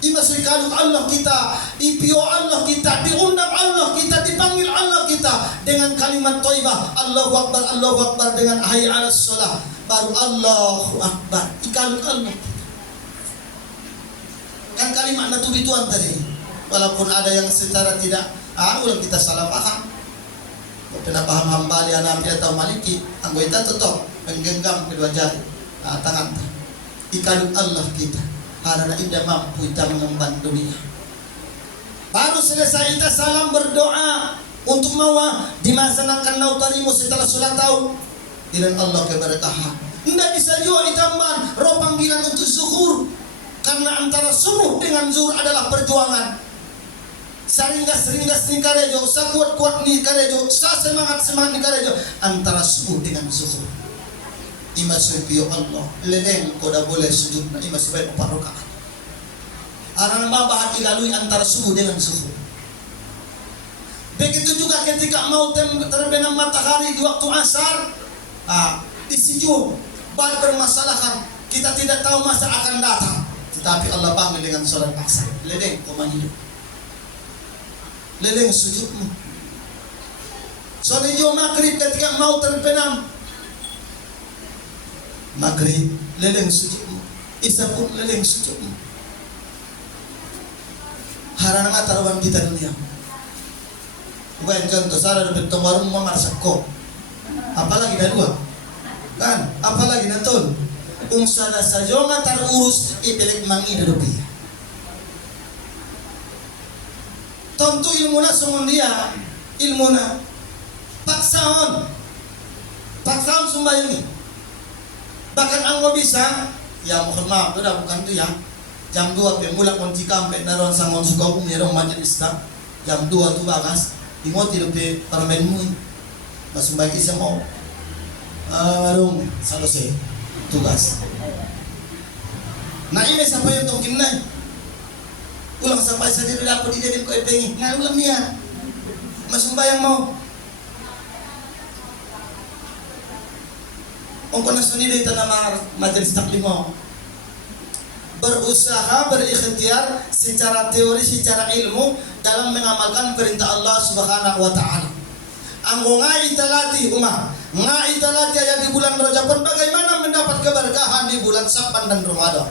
Imasri kalau Allah kita, ipio Allah kita, diundang Allah kita, dipanggil Allah kita dengan kalimat thayyibah Allahu Akbar dengan hayya 'alas shalah, baru Allahu Akbar. Ikalu Allah. Kan kalimat natubituan tadi. Walaupun ada yang secara tidak ulang kita salah paham. Pernah paham hambali Hanafi atau Maliki, anggota tetap menggenggam kedua jari tangan. Ikalut Allah kita karena tidak mampu kita mengemban dunia. Baru selesai kita salam berdoa untuk mawa dimasanakan nautarimu setelah sholat tahu dengan Allah keberkahan. Tidak bisa juga ditambahan roh panggilan untuk zuhur, karena antara subuh dengan zuhur adalah perjuangan. Saringgas ni karejo, sa kuat ni karejo, sa semangat ni karejo, antara subuh dengan zuhur. Ima supio Allah, leleng ko dah boleh sujud na ima supaya 4 rakaat. Arang mabah ilalui antara subuh dengan zuhur. Begitu juga ketika mau terbenam matahari di waktu asar, di situ bahan permasalahan, kita tidak tahu masa akan datang, tetapi Allah panggil dengan sholat asar. Leleng ko hidup. Leleng sujudmu. Soalnya maghrib ketika mau terbenam, maghrib leleng sujudmu. Isya pun leleng sujudmu. Harana taruhan kita dunia. Bukan contoh salah dapat warung memasak kok. Apalagi dah dua, kan? Apalagi nonton. Ungsada sajonga tarurus ipelek mangi rupiah. Tentu ilmuna semundia, ilmuna paksaon sembahyang. Bahkan anggo bisa, ya mohon maaf, udah bukan tu ya. Jam 2 pemulak konci kampe naron sangon suka umum majelis tak. Jam 2 tu bagas, ingoti lebih parmenmu. Masumbai kisah mau, arung selesai tugas. Nah ini sampai yang tongkin naik. Ulang sampai saja dulu aku dijadiin kau pengi. Nggak ulang dia. Masuk bayang mau. Ongkon nasuni dari tanah majelis taklim mau. Berusaha berikhtiar secara teori, secara ilmu dalam mengamalkan perintah Allah Subhanahu wa taala. Anggo ngai talati umah. Ngai talati ayat di bulan Rajab pun bagaimana mendapat keberkahan di bulan Syaban dan Ramadan.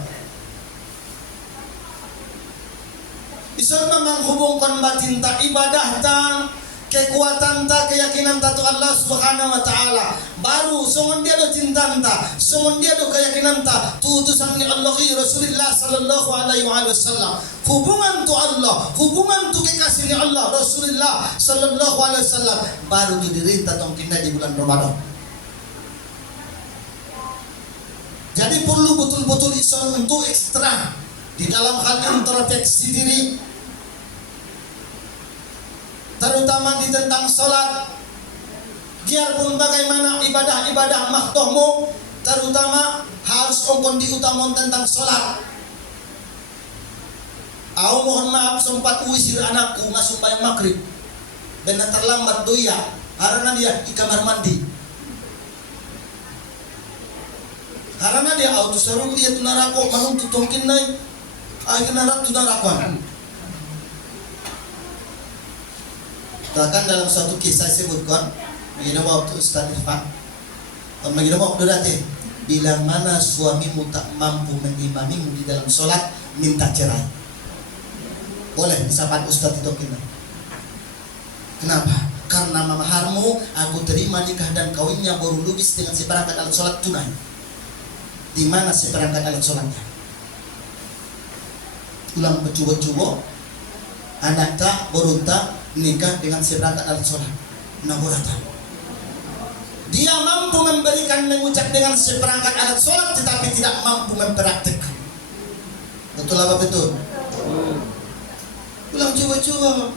Bisa menghubungkan batin tak ibadah tak kekuatan tak keyakinan tak Allah Subhanahu wa taala. Baru songon dia do cinta tak, songon dia do keyakinan tak utusan Allah Rasulullah sallallahu alaihi wasallam. Hubungan tu Allah, hubungan tu kekasih Allah Rasulullah sallallahu alaihi wasallam baru diderita tongkinnya di bulan Ramadan. Jadi perlu betul-betul iso untuk ekstra di dalam hal introspeksi diri. terutama di tentang sholat. Biarpun bagaimana ibadah-ibadah maktohmu, terutama harus kongkon diutamon tentang sholat. Aku mohon maaf sempat usir anakku ngasuk bayang maghrib, benar terlambat doya karena dia di kamar mandi. Karena dia auto seru dia tunarako manung tutungkin naik, akhirnya tunarakuan. Bahkan dalam suatu kisah sebutkan, begini waktu Ustaz Irfan, begini waktu dati, bila mana suamimu tak mampu mengimamimu di dalam sholat, minta cerai. Boleh disapat Ustaz itu kena. Kenapa? Karena maharmu aku terima nikah dan kawinnya baru lubis dengan seperangkat alat sholat tunai. Di mana seperangkat alat sholatnya? Ulang bercuba-cuba, anak tak berunta nikah dengan seperangkat alat sholat. Naburata. Dia mampu memberikan mengucap dengan seperangkat alat sholat, tetapi tidak mampu mempraktikkan. Betul apa betul? Ulang coba-coba.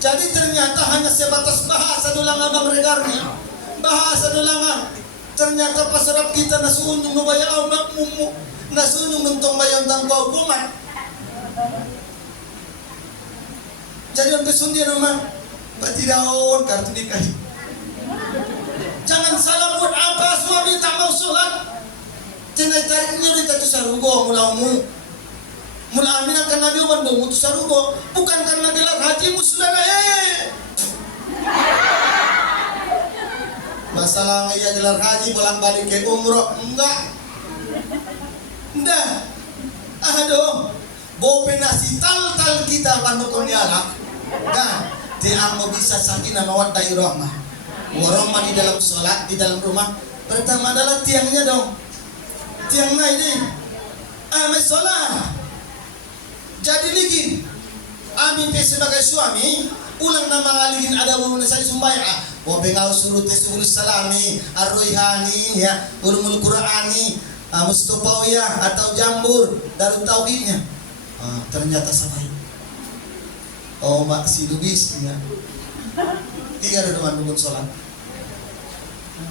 Jadi ternyata hanya sebatas bahasa dolang abang regarnya, bahasa dolang. Ternyata pasarap kita nasunyong nubaya amak mumu, nasunyong mentong bayan tangkau kumat. Jadi untuk sundi rumah, pati daun kartu nikahi. Jangan salah buat apa suami tak mau sholat. Cenai tariknya di tatu sarugo mulamu. Mula amin akan nabi umandung itu sarugo, bukan karena gelar hajimu saudara. Masalah ia gelar haji pulang balik ke umroh enggak. Aduh, bope nasi tal kita pandukun dialak. Dan dia mau bisa sakinah mawaddah rahmah. Warahmah di dalam sholat, di dalam rumah. Pertama adalah tiangnya dong. Tiangnya ini ame sholat. Jadi lagi Amin sebagai suami ulang nama ngalihin ada wawuna saya sumbaya. Wabengau suruh tesul salami, ar-roihani ya, ulumul Qur'ani, Mustafawiyah atau jambur darut tauhidnya. Ternyata sama. Oh mak si lubis ya. Tiga ada teman dukun sholat.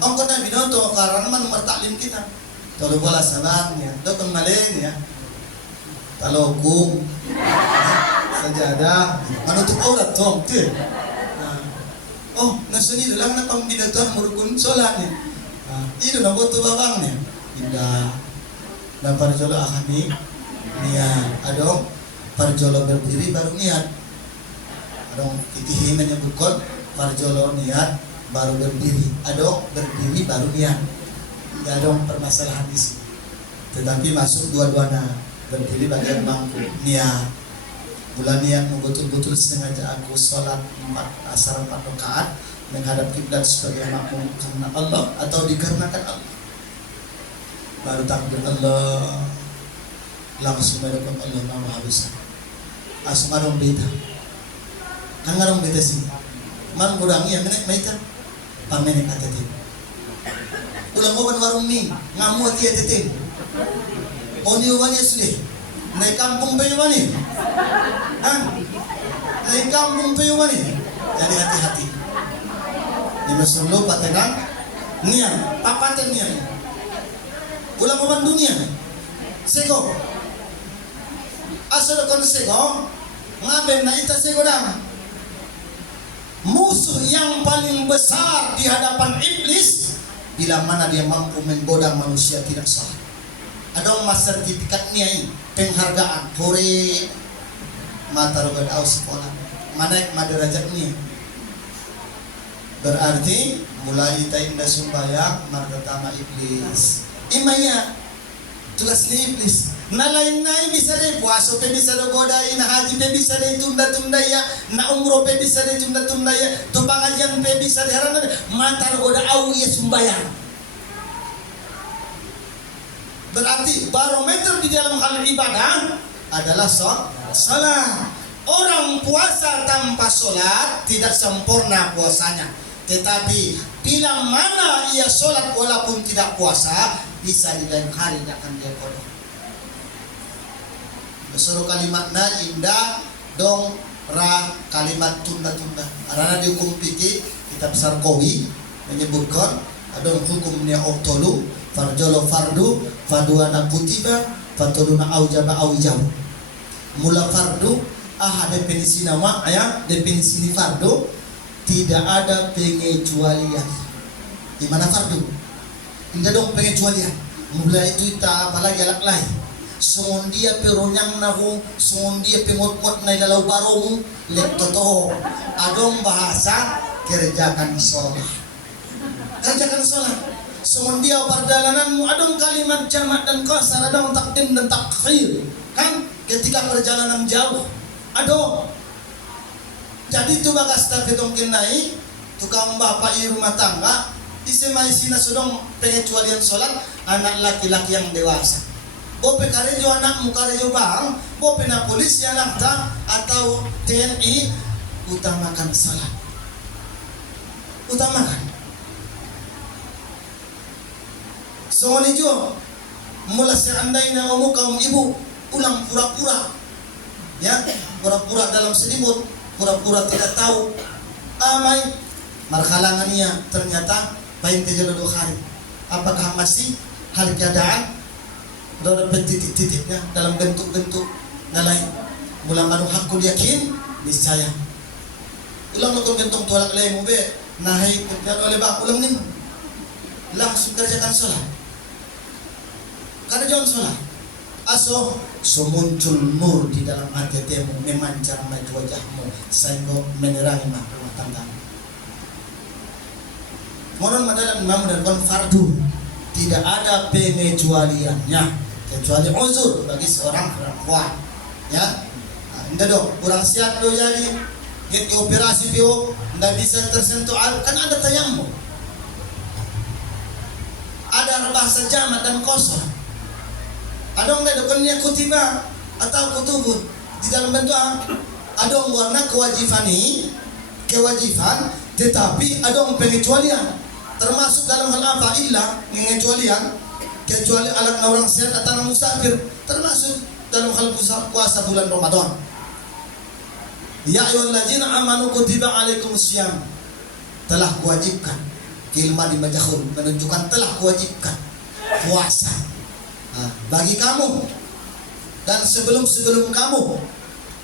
Ongkon nabi nonton karena nomor taklim kita. Kalau bola sabang ya, dokon malen ya. Talogum, sajadah, menutup aurat dong, tuh. Oh, nasuni lang na pambinatuan murukun sholat niya. Ito na buto babangnya. Indah. Na parjolo akani niat. Adong parjolo berdiri baru niat. Adong titihiman yang bukol parjolo niat baru berdiri. Adong berdiri baru niat. Adong permasalahan di sini. Tetapi masuk dua-duanya. Berdiri bagian mampu niat. Mula niat betul-betul sengaja aku sholat 4 rakaat menghadap kiblat sebagai makmum karena Allah atau dikarenakan Allah. Baru takbir Allah, langsung melakukan Allah Maha Besar. Asal ngarong beda, kan ngarong beda sih. Man kurangi yang menek meter, pamenek atetin. Ulang oban warung mie, ngamu ati atetin. Oni wani sudah, naik kampung peyuani. Naik kampung peyuani. Jadi hati-hati. Di Mesolo patenang nian, papaten nian. Ulang oban dunia. Sego. Asal kon sego, ngaben na ita sego dama. Musuh yang paling besar di hadapan iblis bila mana dia mampu menggoda manusia tidak salah. Ada mas sertifikat nih, penghargaan hore mata rogat aus sekolah mana maderajat nih. Berarti mulai tainda sumbayang margatama iblis. Imaya tugas ni iblis. Nalain nai bisa deh puasa pe bisa deh godai, na haji pe bisa deh tunda-tunda ya, na umroh pe bisa deh tunda-tunda ya, tu pengajian pe bisa deh harana mata rogat au ya sumbayang. Berarti barometer di dalam hal ibadah adalah salat. Orang puasa tanpa sholat tidak sempurna puasanya. Tetapi bila mana ia sholat walaupun tidak puasa, bisa di lain hari akan dia kodok. Besuruh kalimatnya indah dong kalimat tunda-tunda. Karena dihukum fikih kitab Sarqawi menyebutkan ada hukumnya oktolu, farjolo fardu, faduana kutiba, fatuluna aujaba aujab. Mula fardu, definisi nama, definisi fardu tidak ada pengecualian. Di mana fardu? Tidak dong pengecualian. Mulai itu tak apalagi alak lain. Sungon dia peronyang nahu, sungon dia pengot-ngot na ilalau baromu, lektoto. Adong bahasa kerjakan sholat. Kerjakan sholat. Sungon dia perjalananmu, adong kalimat jamak dan qasar, adong takdim dan takhir. Kan ketika perjalanan jauh, adong. Jadi tu bagas tapi tongkin naik, tukang bapak di rumah tangga, isemai sina sudong pengecualian sholat anak laki-laki yang dewasa. Bope karejo anakmu karejo bang, bope na polisi anak ta atau TNI, utamakan salat. Utamakan. So ni jo, mula seandainya kamu kaum ibu ulang pura-pura, ya pura-pura dalam selimut, pura-pura tidak tahu. Amai marhalangannya ternyata paling terjadi 2 hari. Apakah masih hal keadaan? Ada titik-titiknya dalam bentuk-bentuk nalai. Mula manu hakul yakin niscaya. Ulang nonton bentuk tualak lay mo be nahay kerjaan oleh bang ulang nih. Langsung kerjakan sholat. Karena jangan sholat. So muncul nur di dalam hatimu, memancar naik wajahmu sehingga menerangi rumah tangga. Mohon madalan imam dan fardu tidak ada pengecualiannya. Kecuali uzur bagi seorang perempuan, ya. Ndak dong, kurang siap lo jadi, get operasi bio, ndak bisa tersentuh kan ada tayammu, ada bahasa jamak dan kosor, ada ndak dokonnya kutiba atau kutubun di dalam bentuk ada warna kewajiban, tetapi ada pengecualian, termasuk dalam hal apa illa pengecualian. Kecuali alat orang sehat atau musafir, termasuk dalam hal puasa bulan Ramadan. Ya ayyuhallazina amanu kutiba alaikumusiyam, telah kuwajibkan. Kilma di majahul menunjukkan telah kuwajibkan puasa bagi kamu dan sebelum kamu,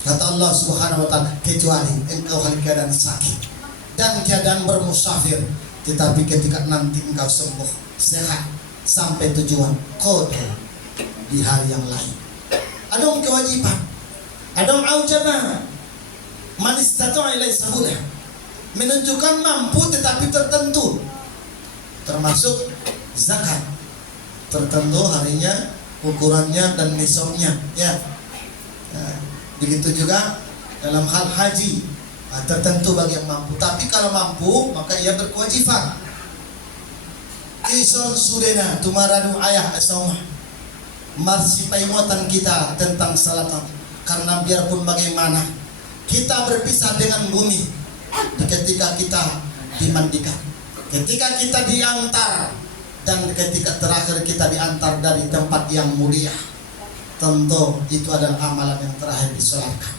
kata Allah Subhanahu wa taala, kecuali engkau dalam keadaan sakit dan keadaan bermusafir, tetapi ketika nanti engkau sembuh sehat sampai tujuan qada di hari yang lain. Ada kewajiban, ada aujabah, man istata'a ilaihi sabila, menunjukkan mampu tetapi tertentu, termasuk zakat tertentu harinya, ukurannya dan nisabnya, ya. Nah, begitu juga dalam hal haji tertentu bagi yang mampu. Tapi kalau mampu maka ia berkewajiban. Ison sudena tumaradu ayah asawah masih paimotan kita tentang salatan, karena biarpun bagaimana kita berpisah dengan bumi ketika kita dimandikan, ketika kita diantar, dan ketika terakhir kita diantar dari tempat yang mulia. Tentu itu adalah amalan yang terakhir disolatkan.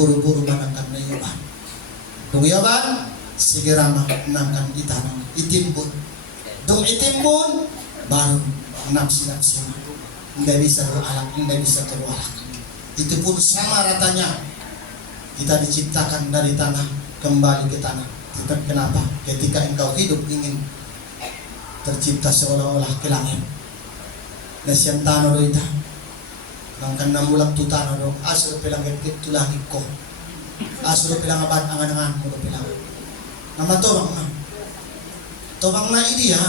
Buru-buru menangkan nayuban Dunguyaban segera menangkan itanang itimbun. Dung itimbun baru nafsi-nafsi. Tidak bisa beralak, tidak bisa terwalak. Itu pun sama ratanya. Kita diciptakan dari tanah, kembali ke tanah. Kenapa? Ketika engkau hidup ingin tercipta seolah-olah ke langit. Nasiyan tanah do ita. Bangkan namulak tu tanah do. Asur pilang gepit tulangit ko. Asur pilang abad angan-angan mo do pilang. Nama tobang na. Tobang na ini ya.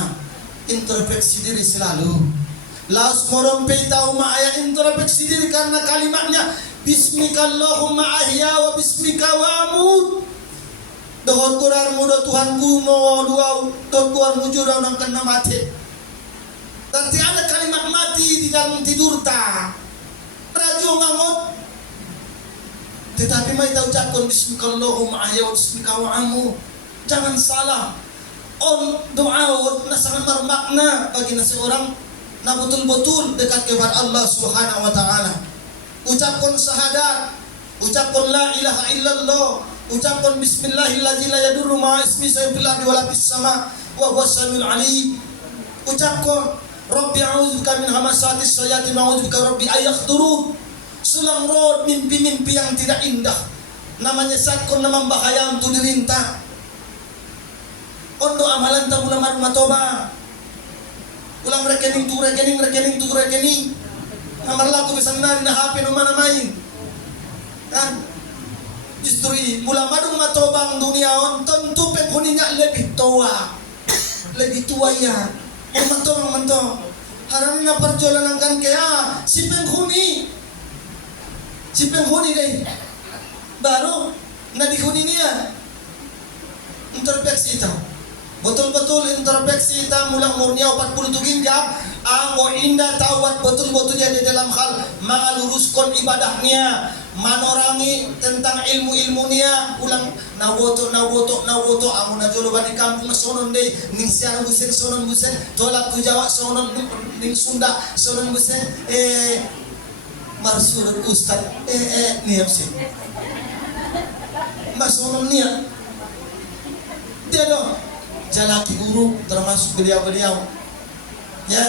Introspeksi diri selalu. Laos morompe tahu ma'aya introspeksi diri karena kalimatnya Bismikallahumma ahya wa bismika wa amut. Dohon turarmu do Tuhanku mau duau do Tuhanmu jurau nang kena mati. Dan tiada kalimat mati di dalam tidur ta. Rajo ngamot. Tetapi mai tahu ucapkan Bismikallahumma ahya wa bismika wa amut. Jangan salah. On doa na sangat bermakna bagi seorang na betul-betul dekat kepada Allah Subhanahu wa taala. Ucapkan syahadat Ucapkan la ilaha illallah, ucapkan bismillahirrahmanirrahim la yadurru ma'a ismi fil ardi wala fis sama wa huwas samiul alim. Ucapkan Rabbi a'udzubika min hamasatis syayatin wa a'udzubika Rabbi ayakhdurun. Sulang roh mimpi-mimpi yang tidak indah, namanya satkon namang bahaya untuk dirintah. Ondo amalan tak ulang marumah toba, ulang rekening tu rekening. Amar laku bisa nari na HP no mana main, kan? Justru ini mula madung matobang dunia on tentu penghuninya lebih tua ya. Mentong. Harana perjalanan kan kaya si penghuni deh. Baru nadihuni niya introspeksi ita. Betul-betul introspeksi ita mulang murnia 47 jam. Amo indah tawat betul-betulnya di dalam hal mengaluruskan ibadahnya, manorangi tentang ilmu niya. Ulang nawoto amo na jolo bani kampung sonon deh ning siang busen sonon busen tolak ku Jawa sonon ning Sunda sonon busen marsul ustad niya sih masonon niya dia dong jalaki guru termasuk beliau ya.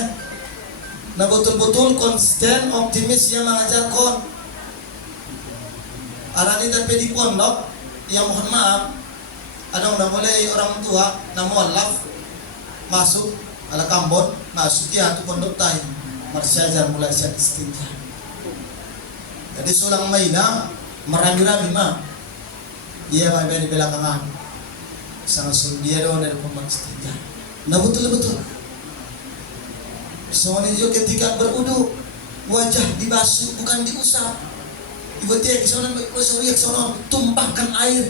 Nah betul-betul konsisten optimis yang mengajarkan arani tapi di pondok yang mohon maaf ada udah mulai orang tua na mualaf masuk ala Kambon masuk ya tu pondok tay marsiajar mulai siap istinja. Jadi sulang maina merami-rami mah iya mah di belakangan sangat dia doang dari pemaksudnya. Nah betul soalnya juga ketika berudu wajah dibasuh bukan diusap. Ibu tiak sonon tumpahkan air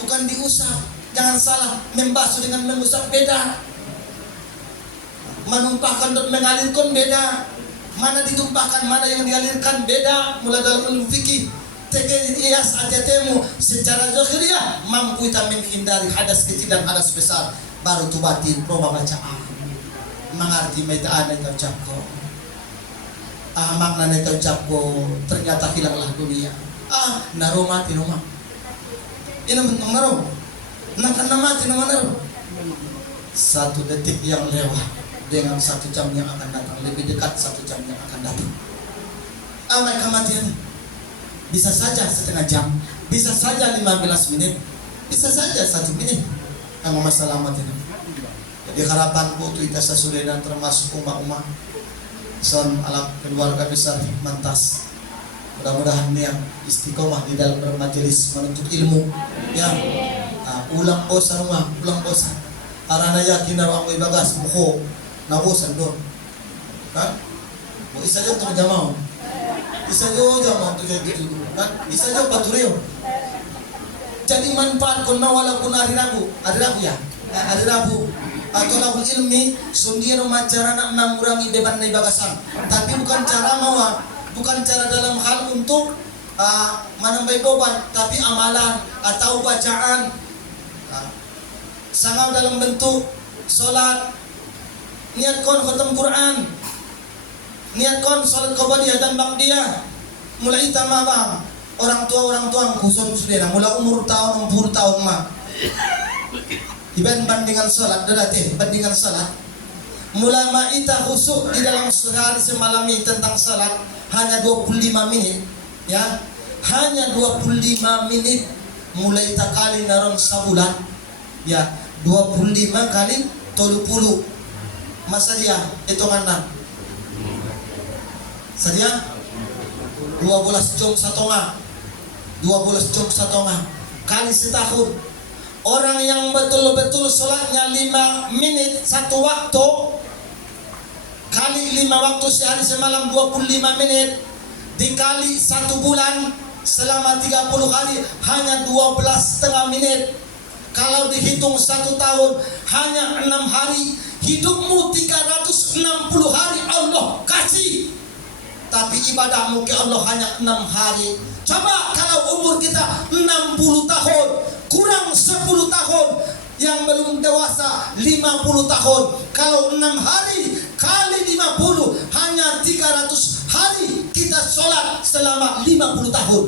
bukan diusap. Jangan salah, membasuh dengan mengusap beda, menumpahkan dan mengalirkan beda. Mana ditumpahkan, mana yang dialirkan beda. Mulai dalam ilmu fikih tekiyas atetemu secara zahiriyah mampu kita menghindari hadas kecil dan hadas besar. Baru tu batin proba bacaan mengerti metaan itu ucapko makna itu ucapko ternyata hilanglah dunia naruh mati rumah ini naruh nak mati naruh 1 detik yang lewat dengan 1 jam yang akan datang, lebih dekat 1 jam yang akan datang. Kematian bisa saja setengah jam, bisa saja 15 menit, bisa saja 1 menit. Masalah mati. Jadi harapanku itu kita sasudenan termasuk umat-umat son alam keluarga besar Hikmantas. Mudah-mudahan yang istiqomah di dalam bermajelis menuntut ilmu ya. Ulang bosan arana yakin na ako ibagas buko nabosan doon kan mo isa jo to jamao to gitu kan isa jo patureo. Jadi manfaat kon nawala kun hari Rabu ya hari Rabu atau lagu ilmi sundian cara nak mengurangi beban na ibagasan, tapi bukan cara dalam hal untuk menambah beban, tapi amalan atau bacaan sangat dalam bentuk solat. Niat kon khatam Quran, niat kon salat qabliyah dan ba'diyah. Mulai tama bang orang tua khusus sudah mulai umur tahun 60 tahun mah bandingan salat bandingan salat mulai ma'ita khusuk di dalam sehari semalam ini tentang salat hanya 25 menit ya, hanya 25 menit mulai takali narong sabulan ya, 25 kali 30 masa dia hitungan saja 12 jam setengah kali setahun. Orang yang betul-betul sholatnya 5 menit 1 waktu kali 5 waktu sehari semalam 25 menit dikali 1 bulan selama 30 hari hanya 12,5 menit. Kalau dihitung 1 tahun hanya 6 hari. Hidupmu 360 hari Allah kasih, tapi ibadahmu ke Allah hanya 6 hari. Coba kalau umur kita 60 tahun kurang 10 tahun, yang belum dewasa 50 tahun. Kalau 6 hari kali 50 hanya 300 hari. Kita kita sholat selama 50 tahun.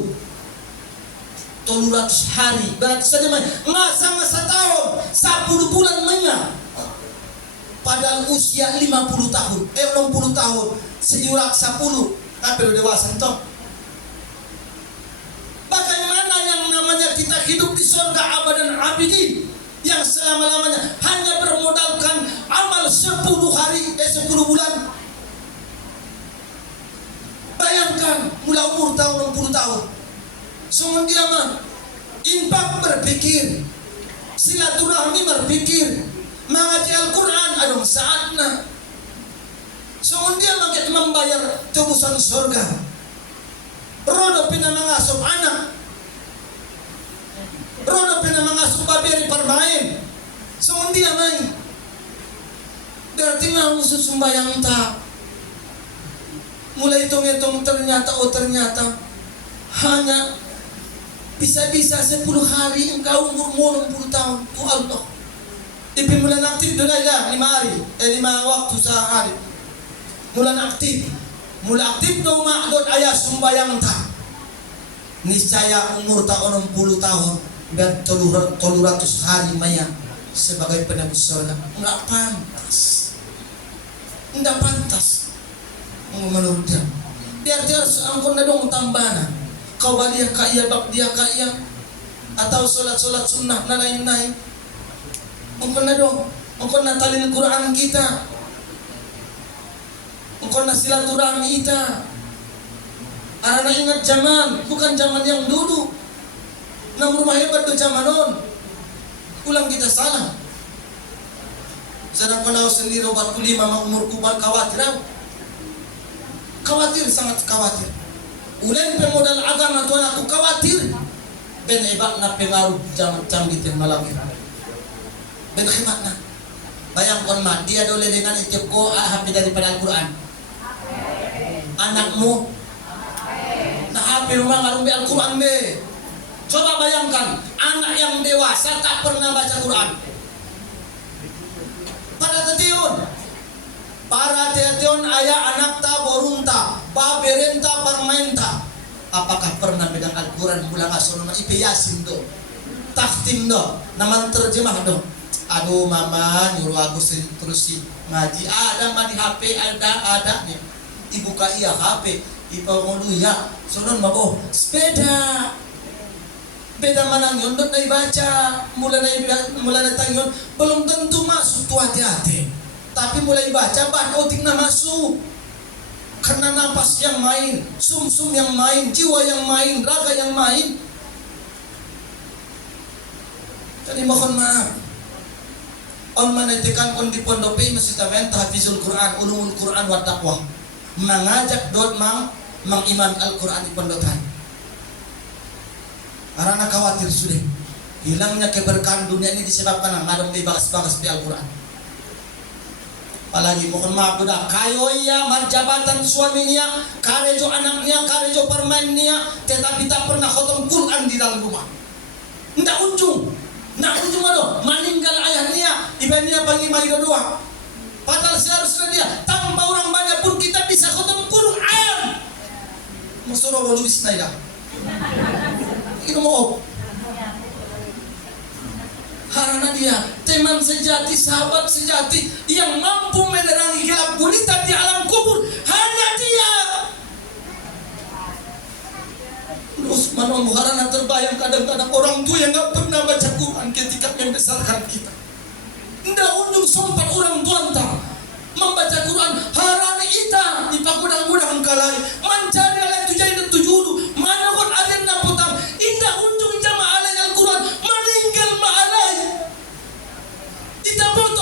300 hari. Berarti saja nggak sama setahun, 10 bulan mainnya. Padahal usia 50 tahun, 60 tahun, seyurak 10, hampir dewasa toh. Bagaimana yang namanya kita hidup di surga abadan abidin, yang selama-lamanya hanya bermodalkan amal 10 hari, 10 bulan. Bayangkan, mulai umur tahun 60 tahun. Semua dia mah infak berpikir, silaturahmi berpikir, mengaji Al-Quran ada saatnya. Semua dia mah membayar tebusan surga. Rodo pina mengasuh anak, rodo pina mengasuh baberi permain. Semua dia main. Berarti mau sembahyang tak. Mulai hitung-hitung ternyata hanya bisa-bisa 10 hari engkau umur 60 tahun. Tu Allah. Tapi mulai aktif dulu ya 5 hari, 5 waktu sehari. Mulai aktif dong mak dot ayah sembayang tak. Niscaya umur tahun 60 tahun dan 300 hari maya sebagai penebus surga. Enggak pantas. Menurut dia. Biar dia harus ampun dong tambahna. Kau balia kaya bak dia kaya atau solat sunnah na lain-lain. Mungkin na dong, mungkin na talin Quran kita, mungkin na silaturahmi kita. Arana ingat zaman, bukan zaman yang dulu. Nang rumah hebat do zaman non. Ulang kita salah. Sedang kau sendiri 45 umur kubal khawatir, sangat khawatir. Ulen pemodal agama tuan aku khawatir. Ben hebat na pengaruh jam gitu malaki. Ben hebat na. Bayangkan mah dia dole dengan itu ko hampir daripada Al-Quran. Anakmu na hampir rumah ngarung be Al-Quran be. Coba bayangkan anak yang dewasa tak pernah baca Quran. Para tetion ayah anak ta borunta, baberenta permainta. Apakah pernah pegang Al-Quran pulang asono na ipiyasin do, taktim do, naman terjemah do. Aduh mama nyuruh aku terus ngaji. Ada mah di HP ada nih. Ibuka iya HP, ipangulu ya. Sonon mabo sepeda. Beda manang yon dot na ibaca, mula na tangyon belum tentu masuk tu hati-hati. Tapi mulai baca bah otik na masuk. Karena napas yang main, sum-sum yang main, jiwa yang main, raga yang main. Jadi mohon maaf. On menetikan on di pondopi masih tamen tahfizul Quran, ulumul Quran wa taqwa. Mengajak dot mengiman Al-Quran di pondokan. Karena khawatir sudah hilangnya keberkahan dunia ini disebabkan ngadong di bagas-bagas di Al-Quran. Apalagi mohon maaf udah kayo iya marjabatan suaminya, karejo anaknya, karejo permainnya, tetapi tak pernah khotom Quran di dalam rumah. Ndak ujung aduh, meninggal ayahnya, ibadahnya pagi mari doa. Padahal seharusnya dia tanpa orang banyak pun kita bisa khotom Quran. Musoro luis naida. Itu mau karena dia teman sejati, sahabat sejati yang mampu menerangi gelap gulita di alam kubur, hanya dia. Terus karena terbayang kadang-kadang orang tua yang gak pernah baca Quran ketika membesarkan kita. Nggak undung sempat orang tua entah membaca Quran harani ita di pagudang-gudang kalai mencari alai tujuan tujudu mana pun ada napotang indah undung jamaah alai Al-Quran meninggal ma'alai ita foto